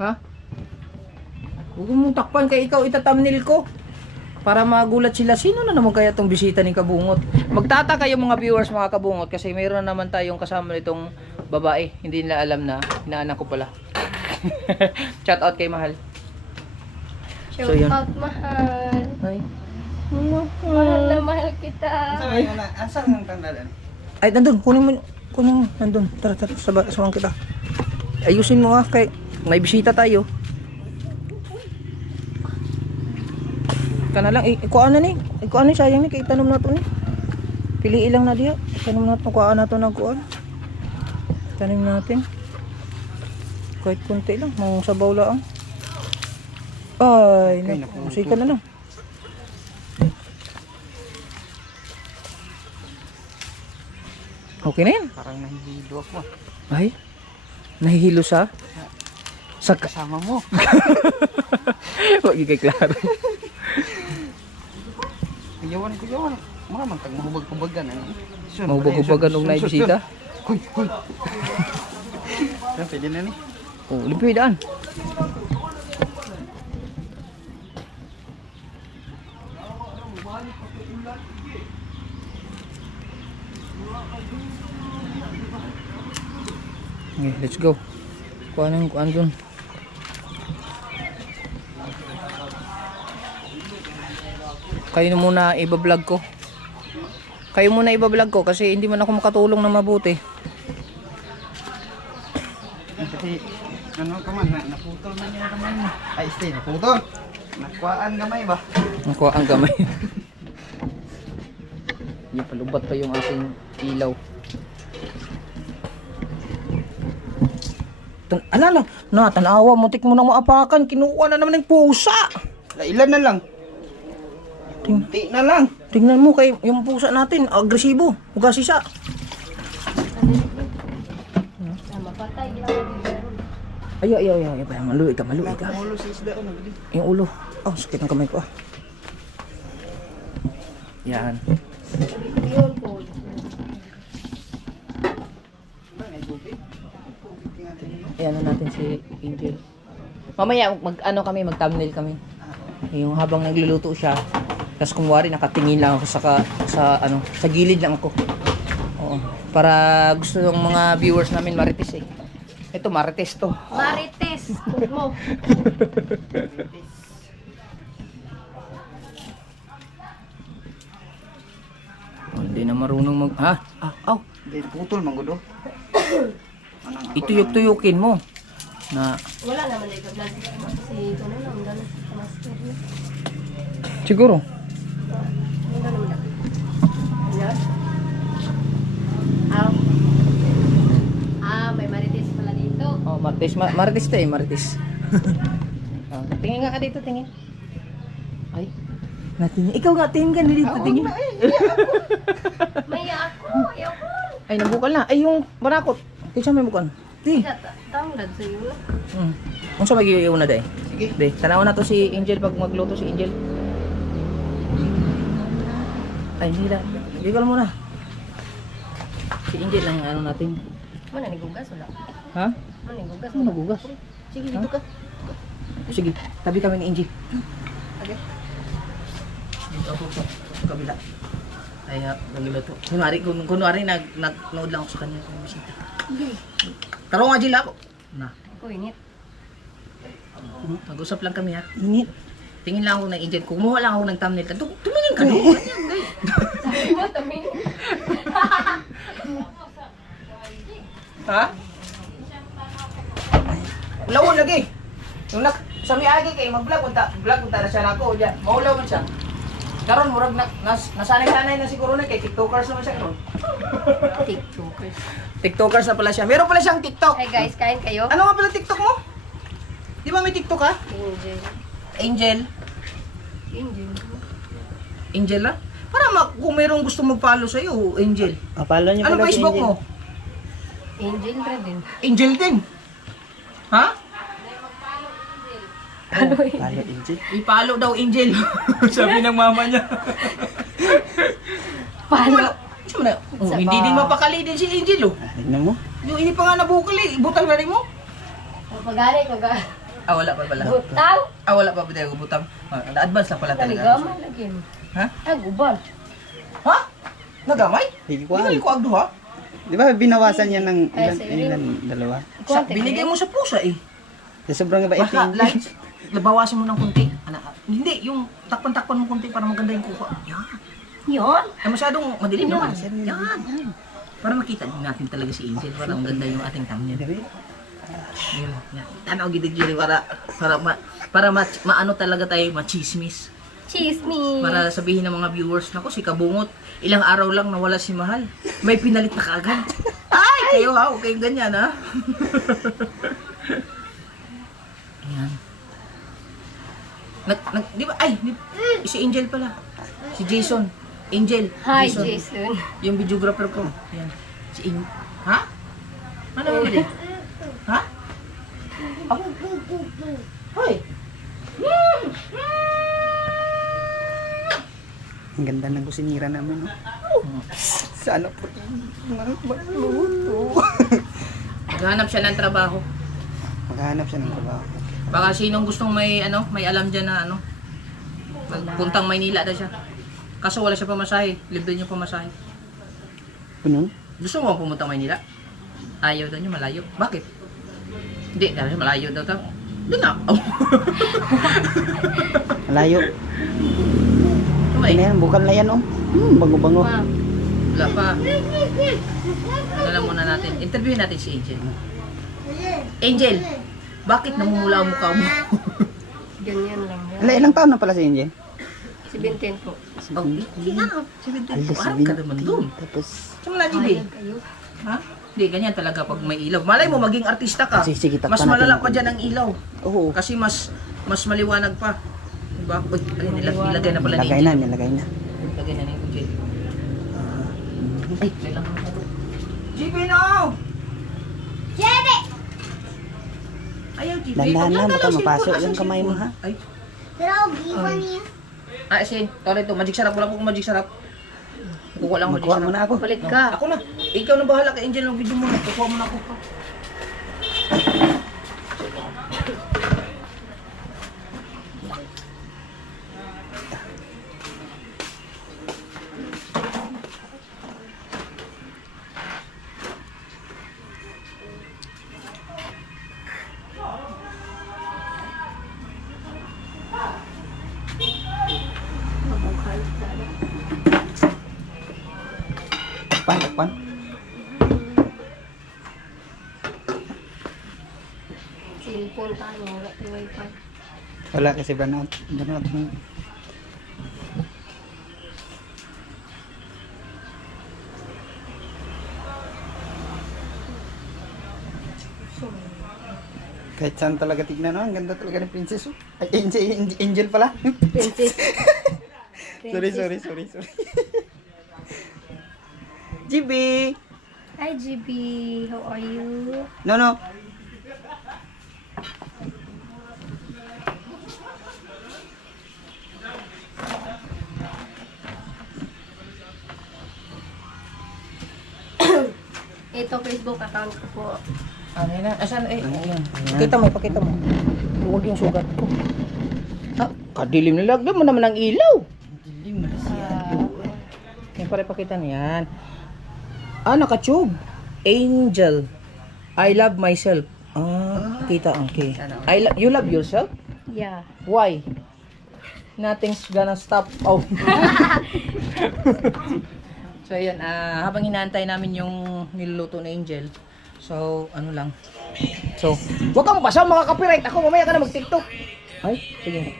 Ha? Huwag mong takpan kay ikaw itatamnil ko. Para magulat sila, sino na naman kaya tong bisita ni Kabungot? Magtataka yung mga viewers mga Kabungot kasi mayroon naman tayong kasama nitong babae. Hindi nila alam na inaanak ko pala. Shout out kay Mahal. Shout yun. out, mahal. Ay. Mahal na mahal kita. Saan mo na? Asan ang tandaan? Ay, nandun. Kunin mo. Nandun. Tara, sabang kita. Ayusin mo ha, kay may bisita tayo. Kana lang, ikuha na ni. Ikuha na sayang ni, kay tanom na to ni. Piliin lang na diya. Tanom na to, kuha na to na kuha. Tanim natin. Kahit kunti lang, mga sabaw lang. Ay, musika na lang. Okay na yan. Parang nahihilo ako. Ay, nahihilo sa Kasama mo. Huwag ikay klaro. Kuyawan. Mga mantag mahubag-hubagan. Mahubag-hubagan nung naibisita. Huy. Pwede na ni. Oh, limpyo daan. Okay, let's go. Kuan dun. Kayo na muna iba-vlog ko. Kayo muna iba-vlog ko kasi hindi man ako makatulong na mabuti. Kasi ano ka man, naputol man yung kamay mo. Ay, stay, naputol. Nakuhaan kamay ba? Nakuha ang gamay. Yung palubat pa yung aking ilaw. Alala, na, tanawa, mutik mo nang maapakan. Kinuha na naman ng pusa. Ilan na lang. Kunti na lang. Tingnan mo kay yung pusa natin, agresibo. Huwag sisa. Mapatay, ginawa. Ay, maluwi ka. Ulo sa isda. Yung ulo. Oh, sakit ng kamay ko ah. Yan. Yun po. Ayan natin si Angel. Mamaya mag-thumbnail kami. Yung habang nagluluto siya. Tapos kumwari nakatingin lang ako sa gilid lang ako. Oo. Para gusto ng mga viewers namin marites eh. Ito marites to. Marites, huwag mo. Hindi na marunong mag... Ha? Aw. Hindi, putol manggudo. Ituyok-tuyukin mo. Na... Wala naman na vlog si Tono lang, dala sa master niya. Siguro. Wala naman na. Yan. May marites pala dito. Oh, marites. Marites to eh, marites. Oh, tingin nga ka dito, tingin. Ay. Natingin. Ikaw nga, tingin ka na dito, tingin. May ako, ayoko. Ay, nabukal na. Ay, yung barakot. Kaya may bukal. Di. Tanglad sa iyo lang. Kung sa mag-iiw na day? Sige. Di, tanaw na to si Angel pag magluto si Angel. Ay, hindi na. Gigal mo na. Si Angel lang ano natin. Mana nigugas wala? Ha? Mana nigugas Ano nagugas? Sige, dito ka. Sige, tabi kami ni Angel. Okay. Dito ako po. Sa kabila. Ay, nagluto. Kunwari nag-nood lang ako sa kanya kung bisita. Taro nga Jill ako. Na. Ko init. Mag-usap lang kami ha. Init. Tingin lang ako ng Angel. Kumuha lang ako ng thumbnail. Tumingin ka doon. Sabi mo, tumingin. Ha? Ulawon lagi. Yung sa miagi kay mag-vlog unta na siya nako. Maulaw man siya. Karon murag nasanay-sanay na siguro na kay TikTokers naman siya karon. TikTokers. TikTokers na pala siya. Meron pala siyang TikTok. Hey guys, kain kayo? Ano nga pala TikTok mo? Di ba may TikTok ka? Angel. Angel. Angel. Angel lang? Para kung mayroong gusto mag-follow sa'yo, Angel. Follow niyo Ano pala si Facebook Angel. mo? Angel rin din. Angel din. Ha? Follow Angel. I-follow daw Angel. Sabi ng mama niya. Follow. Hindi din mapakali din si Angel oh. Tignan mo. Yung ini pa nga nabukal eh. Butang na rin mo. Pagani ko ga. Wala pa pala. Butang. Wala pa pala butang. Na-advance na pala talaga. Naligaman lagi. Ha? Guban. Ha? Nagamay? Hindi ko Hindi ko agdo ha? Di ba binawasan niya ng Ay, ilan, sige. ilan dalawa? Binigay mo sa pusa eh. Sa sobrang bait ni Baka Angel. lights. Bawasan mo ng konti. Hindi, yung takpan-takpan mo konti para maganda yung kuha. Yan. Yun. Ay, masyadong madilim naman. Yan. Para makita din natin talaga si Angel. Para ang ganda yung ating thumbnail. Yun. Yan. Tanaw gidig-gidig para maano talaga tayo, machismis. Chismis. Para sabihin ng mga viewers, nako si Kabungot, ilang araw lang nawala si Mahal. May pinalit na kaagad. Ay, kayo ha, huwag kayong ganyan ha. Ayan. Di ba, si Angel pala. Si Jason. Angel. Hi, Jason. Yung videographer ko. Ayan. Si Ha? Ano ba din? Ha? Ako? Hoy! Ang ganda ng kusinira namin, no? Sana po magluto. Maghanap siya ng trabaho. Maghanap siya ng trabaho. Baka sinong gustong may alam dyan na puntang Maynila na siya. Kaso wala siya pamasahe. Libre niyo pamasahe. Puno? Gusto mo pumunta Maynila? Ayaw daw niyo, malayo. Bakit? Hindi, dahil siya malayo daw daw. Doon na. Malayo. Tumay. Ano yan? Bukal na yan, oh. Bango-bango. Ma'am. Wala pa. Alam muna natin. Interviewin natin si Angel. Angel, bakit namumula ang mukha mo? Ganyan lang yan. Ala, ilang taon na pala si Angel? 17 po. Oh, hindi na. 17 Ala, po. Harap ka naman doon. Tapos, Saan mo na, Jibi? Ayag kayo. Ha? Hindi, ganyan talaga pag may ilaw. Malay mo, maging artista ka. Sige, takpan Mas natin malala ang- pa dyan ang ilaw. Oo. Kasi mas maliwanag pa. Diba? Uy, ayun, nilagay na pala ni Nilagay na, nilagay na. Lagay na ni Angel. Ay, kailang mo na. GB, no! JB! Ayaw, GB. Dahan-dahan na, Pagkatalaw, baka cellphone. mapasok Asan yung kamay mo, cellphone? ha? Ay, Pero, giwan niya. Sin. Tara ito, magic sarap. Wala po magic sarap. Kukuha lang magic Magkuha sarap. mo na ako. Balik ka. Ako na. Ikaw na bahala kay Angel ng video mo na. Kukuha mo na ako. Takpan, takpan. Cellphone tayo, wala tayo wifi. Wala kasi banat. Banat. Kahit saan talaga tignan, no? Ang ganda talaga ni Princess. Oh. Ay, Angel pala. Princess. sorry. GB! Hi, GB. How are you? No. Ito, Facebook account ko po. Ano na? Asan? Ayan. Pakita mo. Huwag yung sugat ko. Ah, kadilim na lagyan mo naman ang ilaw. Yan pare pakita niyan. Ah, naka-tube. Angel. I love myself. Ah, kita. Okay. You love yourself? Yeah. Why? Nothing's gonna stop. Oh. So ayan, habang hinahantay namin yung niluluto ni Angel. So, ano lang. So, wag kang basa, makaka-copyright ako. Mamaya ka na mag-TikTok. Ay, sige.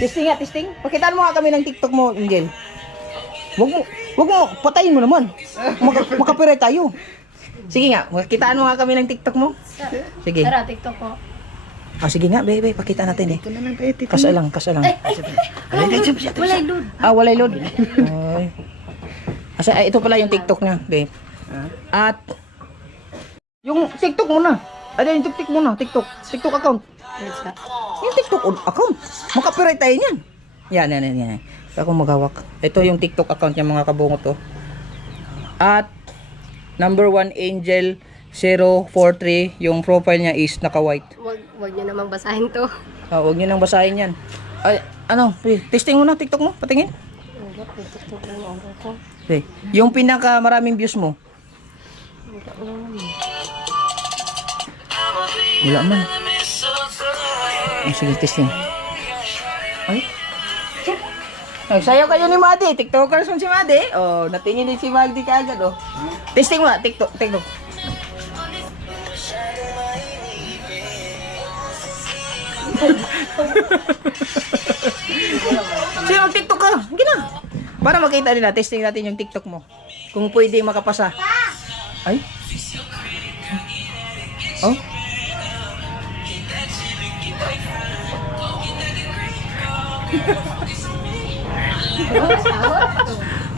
Testing. Pakitaan mo nga kami ng TikTok mo, Angel. Wag mo, patayin mo naman. Makaka-copyright tayo. Sige nga, kitaan mo nga kami ng TikTok mo. Sige. Tara, TikTok ko. Ah, sige nga, bebe, pakita natin eh. Ito na lang kayo, tito. Kasa lang. Walay load. Ah, walay load. Ay. Ito pala yung TikTok niya, babe. At yung TikTok mo na. Ano yung TikTok mo na? TikTok account. Yung TikTok account. Makapiright tayo niyan. Yan. Ako maghawak. Ito yung TikTok account niya mga kabungot to. At number 1 Angel 043, yung profile niya is naka-white. Wag niyo namang basahin to. Huwag niyo nang basahin yan. Ay, ano, testing mo na TikTok mo, patingin. TikTok lang ang ko. Okay. Yung pinaka maraming views mo. Wala man. Oh, sige, testing. Ay. Nagsayaw kayo ni Madi. TikTokers mo si Madi. Oh, natingin din si Madi kaagad, oh. Testing mo na, TikTok. Sige, mag-TikTok ka. Sige na. Para makita nila, testing natin yung TikTok mo. Kung pwede makapasa. Ay. Oh.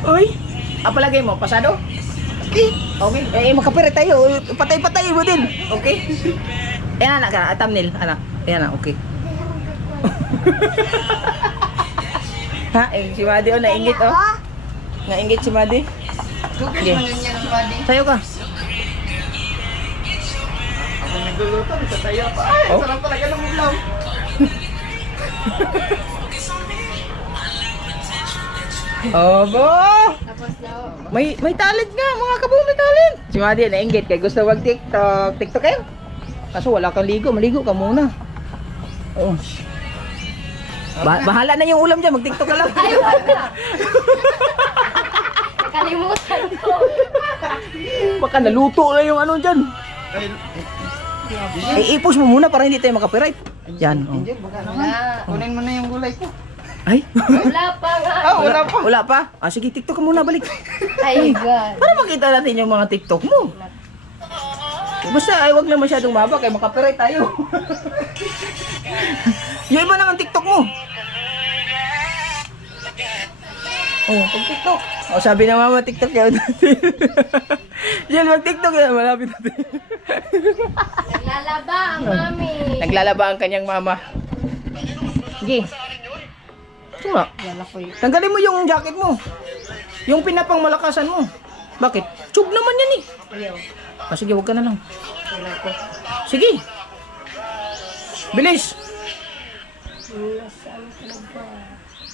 Uy. Palagay mo, pasado? Okay. Makapira tayo. Patay-patay mo din. Okay? Ayan na, thumbnail. Ayan na, okay. Ha? Si Madi, nainggit, Nainggit si Madi. Okay. Tayo ka. Ako nagluluto, bisa tayo pa. Ay, sarap talaga ng ulaw. Obo! Tapos na. May talent nga, mga kabong, may talent. Si Madi, nainggit kay gusto wag TikTok. TikTok kayo? Kaso wala kang ligo, maligo ka muna. Oh. Bahala na yung ulam dyan, mag-TikTok ka lang. Ay, wag na. Nakalimutan ko. Baka naluto na yung ano dyan. I-push mo muna para hindi tayo makapiright. Yan. Oh. Angel, baka naman. Kunin mo na yung gulay ko. Ay, Wala pa nga. Wala pa. wala pa. Sige, TikTok ka muna, balik. Ay, God. Para makita natin yung mga TikTok mo. Basta ay wag lang masyadong mahaba kaya makapiray tayo. Yung iba naman TikTok mo. Oh, pag TikTok. Oh, sabi na mama TikTok yan. Yan, mag TikTok yan. Malapit natin. Naglalaba ang mami. Naglalaba ang kanyang mama. Sige. Ito nga. Tanggalin mo yung jacket mo. Yung pinapang malakasan mo. Bakit? Tube naman yan eh. Ah, sige, huwag ka na lang. Sige. Bilis.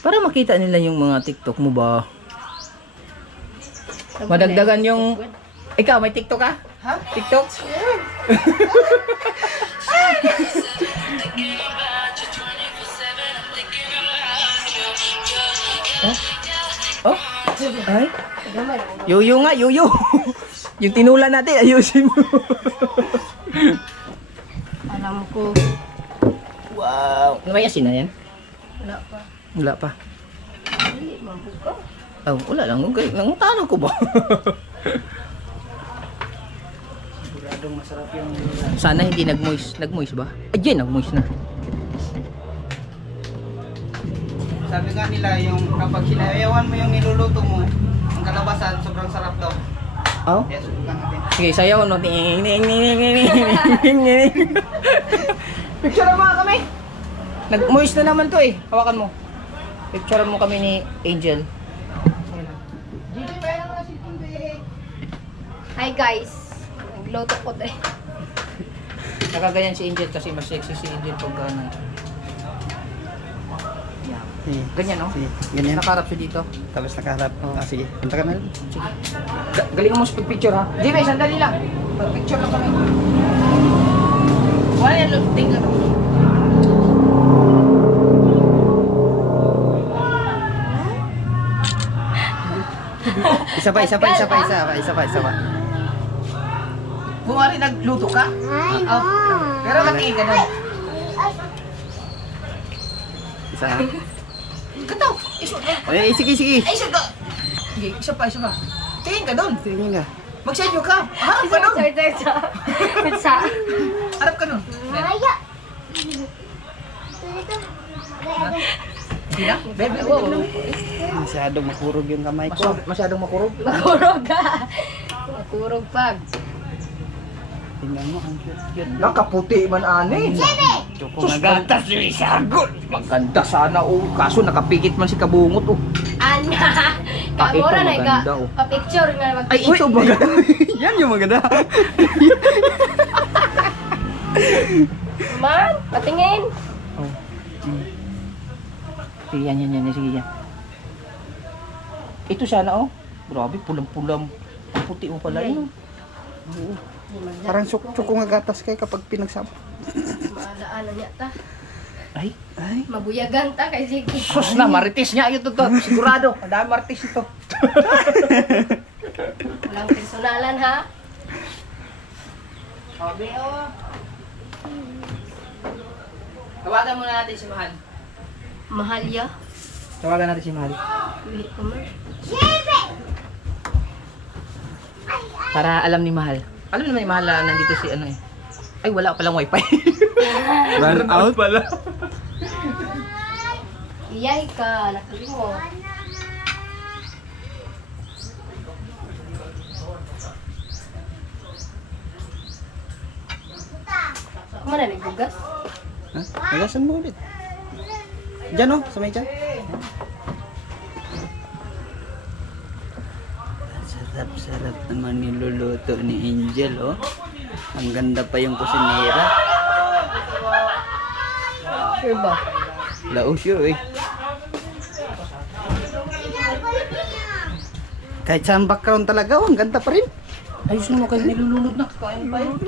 Para makita nila yung mga TikTok mo ba? Madagdagan yung... Ikaw, may TikTok ka? Ha? TikTok? Oh? Ay? Yuyo nga, yuyo. Yung tinula natin, ayusin mo. Alam ko. Wow. May asin na yan? Wala pa. Wala pa. Hindi, mabuka. Oh, wala lang. Nanguntahan ko ba? Siguradong masarap yung Sana hindi nag-moist. Nag-moist ba? Ayun, nag-moist na. sabi nga nila yung kapag sinayawan mo yung niluluto mo, ang kalabasan sobrang sarap daw. Oh? Kaya subukan natin. Sige, sayaw no. Picture mo kami. Nag-moist na naman to eh. Hawakan mo. Picture mo kami ni Angel. Hi guys. Nagluto ko din. Nakaganyan si Angel kasi mas sexy si Angel pag ano. Sige. Ganyan no? Sige. Ganyan. Nakaharap siya dito. Tapos nakaharap. Ah, sige. Punta ka na rin. Sige. Galing mo sa picture ha. Jimmy, sandali lang. Pag-picture lang kami. Wala yan, tingnan ano. Isa pa. Kung wari nagluto ka? Oh. Pero matingin ka doon. Isa. Kataw! Isot eh! Ay, sige. Ay, isa ka! Sige, isa pa. Tingin ka doon. Tingin ka. Magsadyo ka. Harap ka doon. Pizza. Harap ka doon. Maya. Hindi na? Bebe, Masyadong makurog yung kamay ko. masyadong makurog. Makurog ka. Makurog pag. Tingnan mo, ang cute. Nakaputi man ani. Choco na gatas. Maganda sana oh. Kaso nakapikit man si Kabungot oh. Ana. Ah, ito Kamura na ka. maganda, oh. Pa-picture nga mag. Ay, ito ba? Yan yung maganda. Man, patingin. Sige, yan. Sige, yan. Ito sana oh. Grabe, pulang-pulang. Ang puti mo pala yun. Parang choco nga gatas kay kapag pinagsama. Maalala niya ta. Ay, Mabuyagan ta kay sige. sus na, marites niya ito to. Sigurado, madami marites ito. Walang personalan ha. Sabi oh. Tawagan muna natin si Mahal. Mahal ya. Tawagan natin si Mahal. Wili ko man. Para alam ni Mahal. Alam naman ni Mahal na nandito si ano eh. Ay, wala palang wifi. Run out pala. Iyay ka, nakalimot. Kumana nagbugas? Ha? Magasan mo ulit. Diyan oh, sa may dyan. Sarap naman niluluto ni Angel oh. Ang ganda pa yung kusinera. Sure ba? Lausyo eh. Kahit saan background talaga oh, ang ganda pa rin. Ayos mo kayo nilulunod na. Kain pa yun.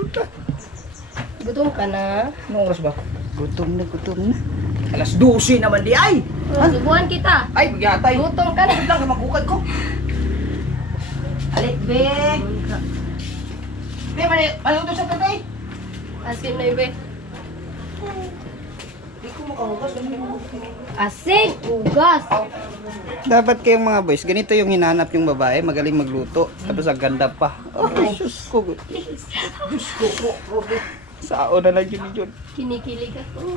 Gutom ka na? Anong oras ba? Gutom na. Alas 12 naman di ay! Subuhan kita. Ay, magyatay. Gutom ka na. Lang, magkukad ko. Alik, be. Be, maluto sa tatay. Asin na ibe. Hindi ko makahugas. Asin! Ugas! Dapat kayong mga boys, ganito yung hinanap yung babae, magaling magluto. Tapos ang ganda pa. Ay, sus ko. Diyos ko. Sao na lang yun. Kinikilig ako.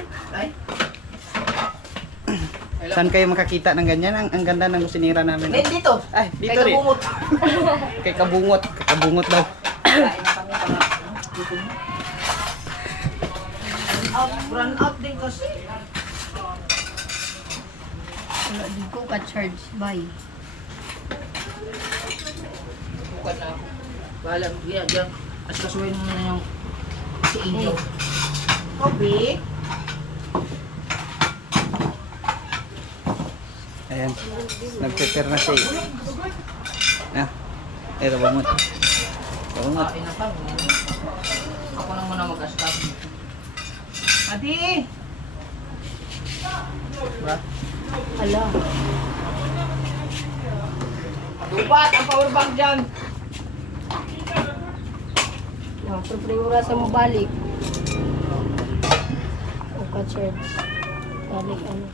Saan kayo makakita ng ganyan? Ang ganda ng kusinira namin. Dito. Ay, dito rin. Kay Kabungot. Kabungot daw. Run out din kasi. Wala, di ko ka-charge. Bye. Bukan na ako. Bahala. Diyan. Askasuhin mo na yung si Angel. Kobe. Ayan. Nag-prepare na siya. Ah. Ito, Bungot. Bungot. Kain na pa. Ako lang muna mag-askas. Ati! Bra? Ala. Dupat ang power bank dyan! Sobrang oras mo balik. O ka-charge. Balik ano.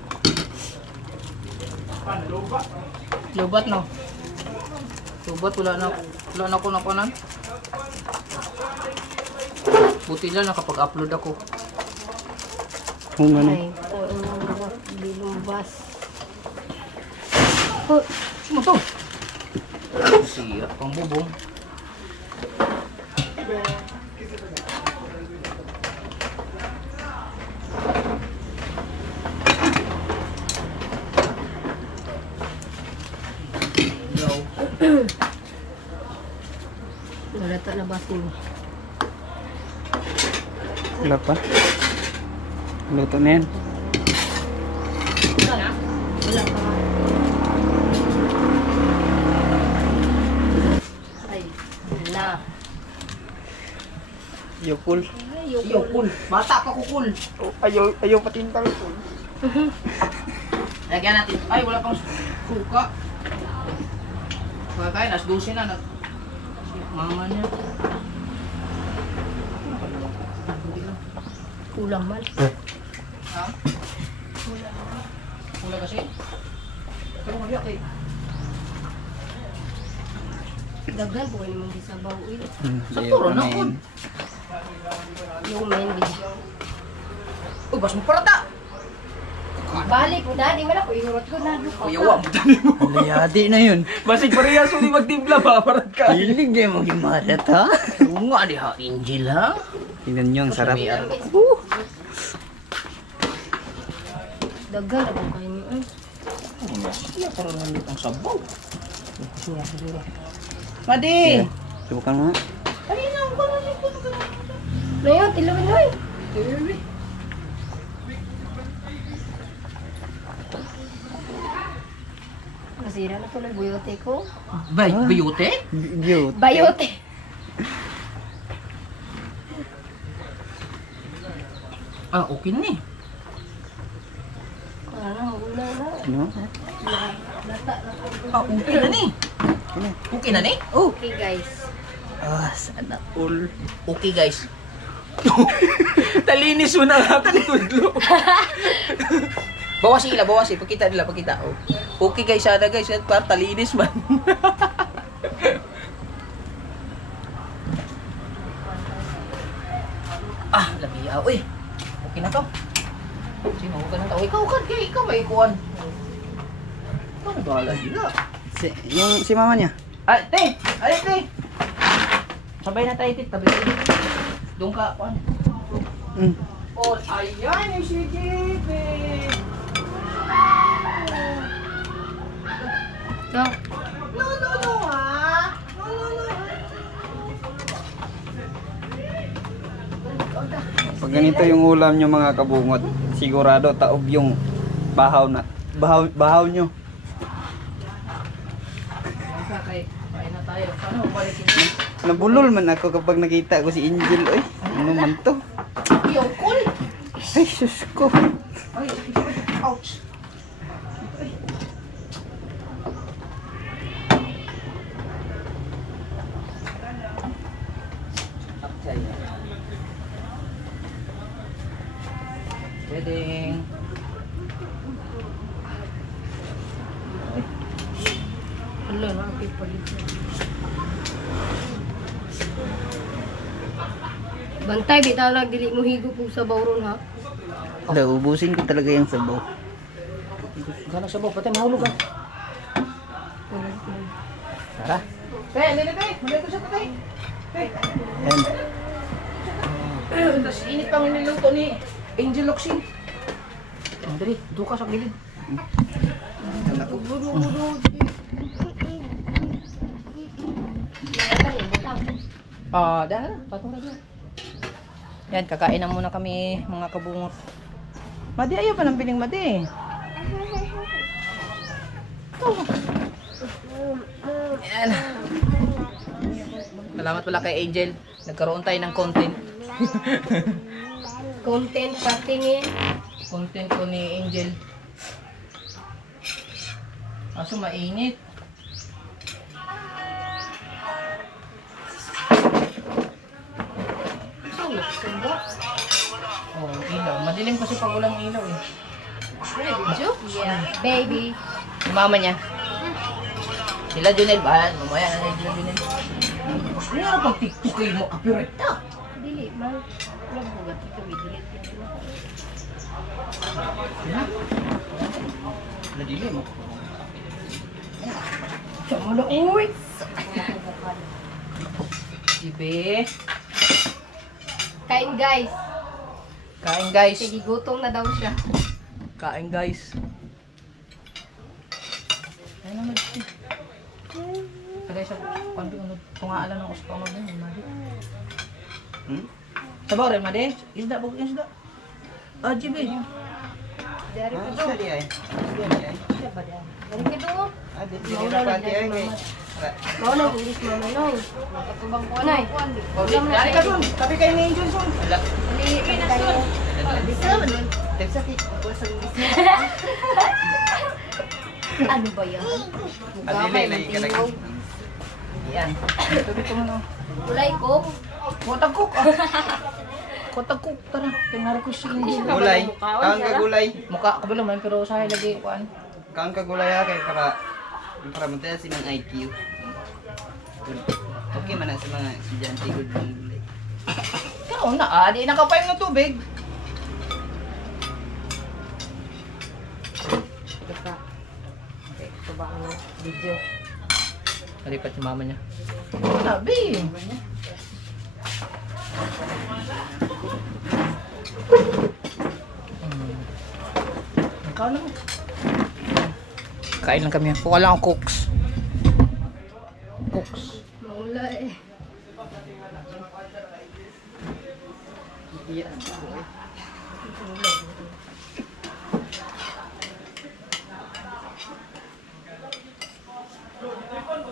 Lubat no? Lubat wala na ako nakunan. Buti lang nakapag-upload ako. Kung ano. Ay, bilumbas. Sino to? Siya, pang bubong. Wala ta labasin. Wala pa. Luto na yan. Wala pa. Ay, wala. Yukul. Iyo, cool. Bata pa ko cool. Ayaw patintang ko. Lagyan natin. Ay, wala pang suka. Kaya nas 12 na. Mama niya. Kulang man. Ha? Kulang kasi. Pero mag-iyak eh. Dagal po kayo naman di sa bawo. Sa turo na po. Yung main video. Uy, bas mo parata. Balik mo na, di man ako ihurot ko na. Kuyawa mo dali mo. Alayadi na yun. Basig parehas mo di magtimpla ba? Parat ka. Hilig din mo gimarat ha. Oo nga di ha, Angel ha. Tingnan nyo ang sarap. Dagal ako kayo niyo. Siya parang nandito ang sabaw. Madi! Subukan mo nga. Ngayon, tilawin mo eh. Masira na tuloy buyote ko. Bayote? Cute. Bayote! Ah, okay na eh. Ano, wala na. No? Ah, okay na ni. Okay na ni? Okay guys. Ah, sana all. Okay guys. Talinis mo na natin tudlo. Bawasi ila, bawasi. Pakita nila, pakita. Oh. Okay guys, sana guys. Para talinis man. Ah, labiya. Uy, okay na to. Sino ka na to? Ikaw kan, kaya ikaw may ikuan. Ikaw na bahala nila. Si mama niya. Ay, te! Ay, te! Sabay na tayo, te. Tabi tayo. Doon ka, kuan. Mm. Oh, ayan yung si JP! So, No, ha? Pag ganito yung ulam nyo mga kabungot, sigurado taob yung bahaw na. Bahaw nyo. Kain na tayo. Paano balikin mo? Nabulol man ako kapag nakita ko si Angel. Oy, ano man to? Yung cool! Ay, sus ko. Ay, ouch! Wedding. Wala na ang people dito. Bantay, bitaw lang, dili mo higo po sa bawron ha. Wala, ubusin ko talaga yung sabaw. Gano'ng sabaw, pati mahulog ka. Tara. Tay, hindi tay. Magay ko siya tay. Yan. Tapos init pang niluto ni Angel Locsin. Dali, doon ka sa gilid. Dahil na, patong na. Yan, kakain na muna kami mga kabungot. Madi, ayaw pa ng piling Madi. Yan. Salamat pala kay Angel. Nagkaroon tayo ng content. Content patingin. Content ko ni Angel. Kaso mainit. Oh, ilaw. Madilim kasi pag walang ilaw eh. Yeah, baby. Yung mama niya. Sila Junel ba? Mamaya na sila Junel. Ano nga pag TikTok kayo mo? Copyright na. Dili man. Wala mo gati kami dili. Nadili mo. Sama na, uy! Ibe. Kain guys. Kain guys. Sige, gutom na daw siya. Kain guys. Ayun naman. Tagay sa pambing unod. Tungaalan ako sa pamag na yun, Madi. Sabaw rin, Madi. Isda, bukong isda. Jibe. Dari ko do. Sorry ay. Dari ko do. Dito na pati ay. Mao na English mama no. Makatubang ko anay. Dari ka dun. Tabi kayo ni Angel son. Dili kayo. Tegsaki. Ano ba yan? Adili lagi ka lagi. Yan. Tabi ko mo. Ulay ko. Kotag cook. Kotag cook. Tara. Tingnan ko si Angel. Gulay. Kaon ka gulay. Mukha ka ba naman pero sa lagi kuan. Kaon ka gulay ha kay para mataya si mga IQ. Okay man na sa mga estudyante good mga gulay. Ikaw na di nakapayong ng tubig. Okay, ito ba ang video? Nalipat si mama niya. Sabi! Ikaw lang. Kain lang kami. Kuha lang ang cooks. Cooks. Maula eh.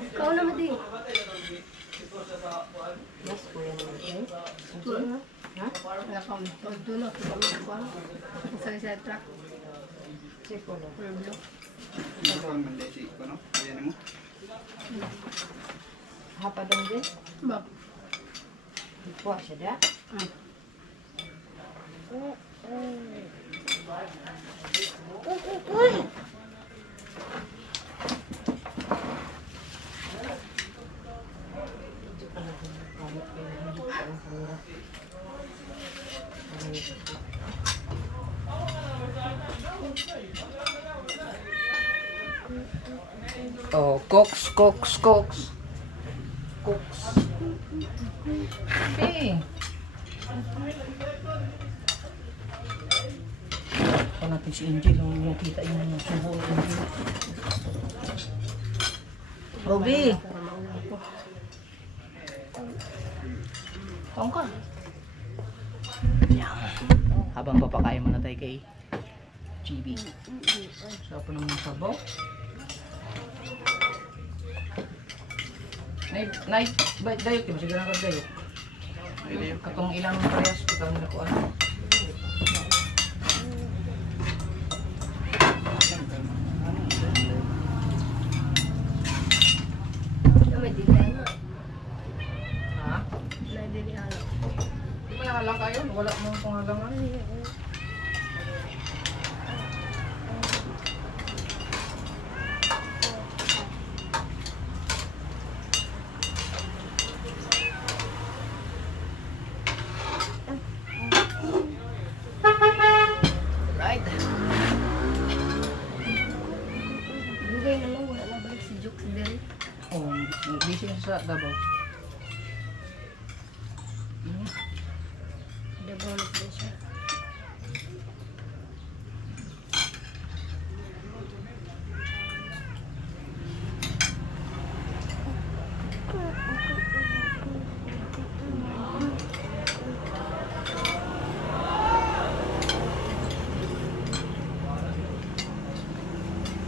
Ikaw naman din. Yes, kuya naman. Ha? Wala kami. Ito na. Kita mo ko. Sa truck. Check ko na. Ito ang mandesi ko no. Ayan mo. Hapa dong din. Ba? Puas siya da. Oh, cooks. Cooks. Hey. Ito natin si Angel. Yung kita yung subo ni Angel. Roby. Kaon ka. Yan. Habang papakain mo na tayo kay GB. Sarap pa naman yung sabaw. Night, dayok yun. Siguro ka dayok. Katong ilang parehas. Ikaw nila ko ano. May dili ano. Ha? May dili ano. Di ba nakalang kayo? Wala mo kung halangan. Dugay na lang, wala na balik si Joke si Derry. Oh, busy sa Davao. Davao na po siya.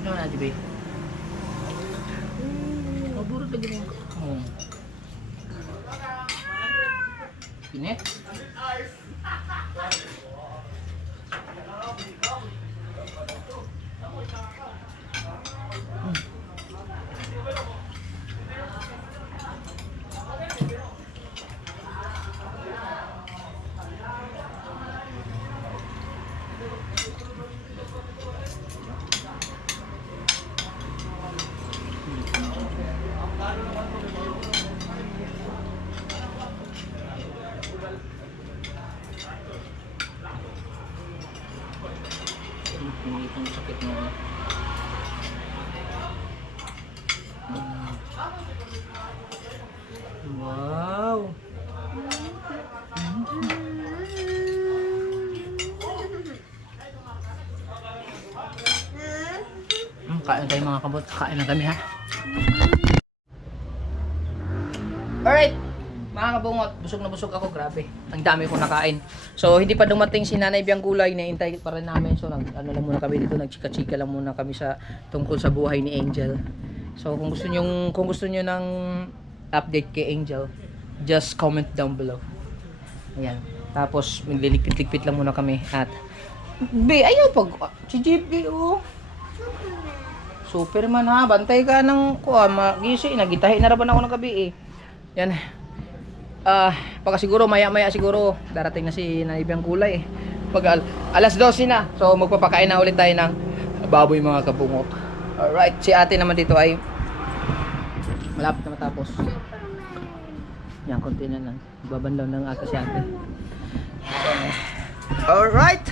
Ano na, di ba? Maburot lagi mo. Pinit? Hindi kong sakit mo. Wow! Kain tayo mga kabot. Kain na kami ha. Alright! Mga kabungot, busog na busog ako. Grabe. Ang dami kong nakain. So, hindi pa dumating si Nanay Biang Gulay. Inaintay pa rin namin. So, ano lang muna kami dito. Nagchika-chika lang muna kami sa tungkol sa buhay ni Angel. So, kung gusto nyo ng update kay Angel, just comment down below. Ayan. Tapos, magliligpit-ligpit lang muna kami. At, ayaw pag, si JP, oh. Superman ha, bantay ka ng magisi, nagitahi na raban ako ng gabi eh. Yan. Pagka siguro maya-maya siguro darating na si Nanay Biang Gulay eh. Pag alas 12 na. So magpapakain na ulit tayo ng baboy mga kabungot. Alright, si ate naman dito ay malapit na matapos. Yan, konti na lang. Babanlaw ng ata si ate. Alright.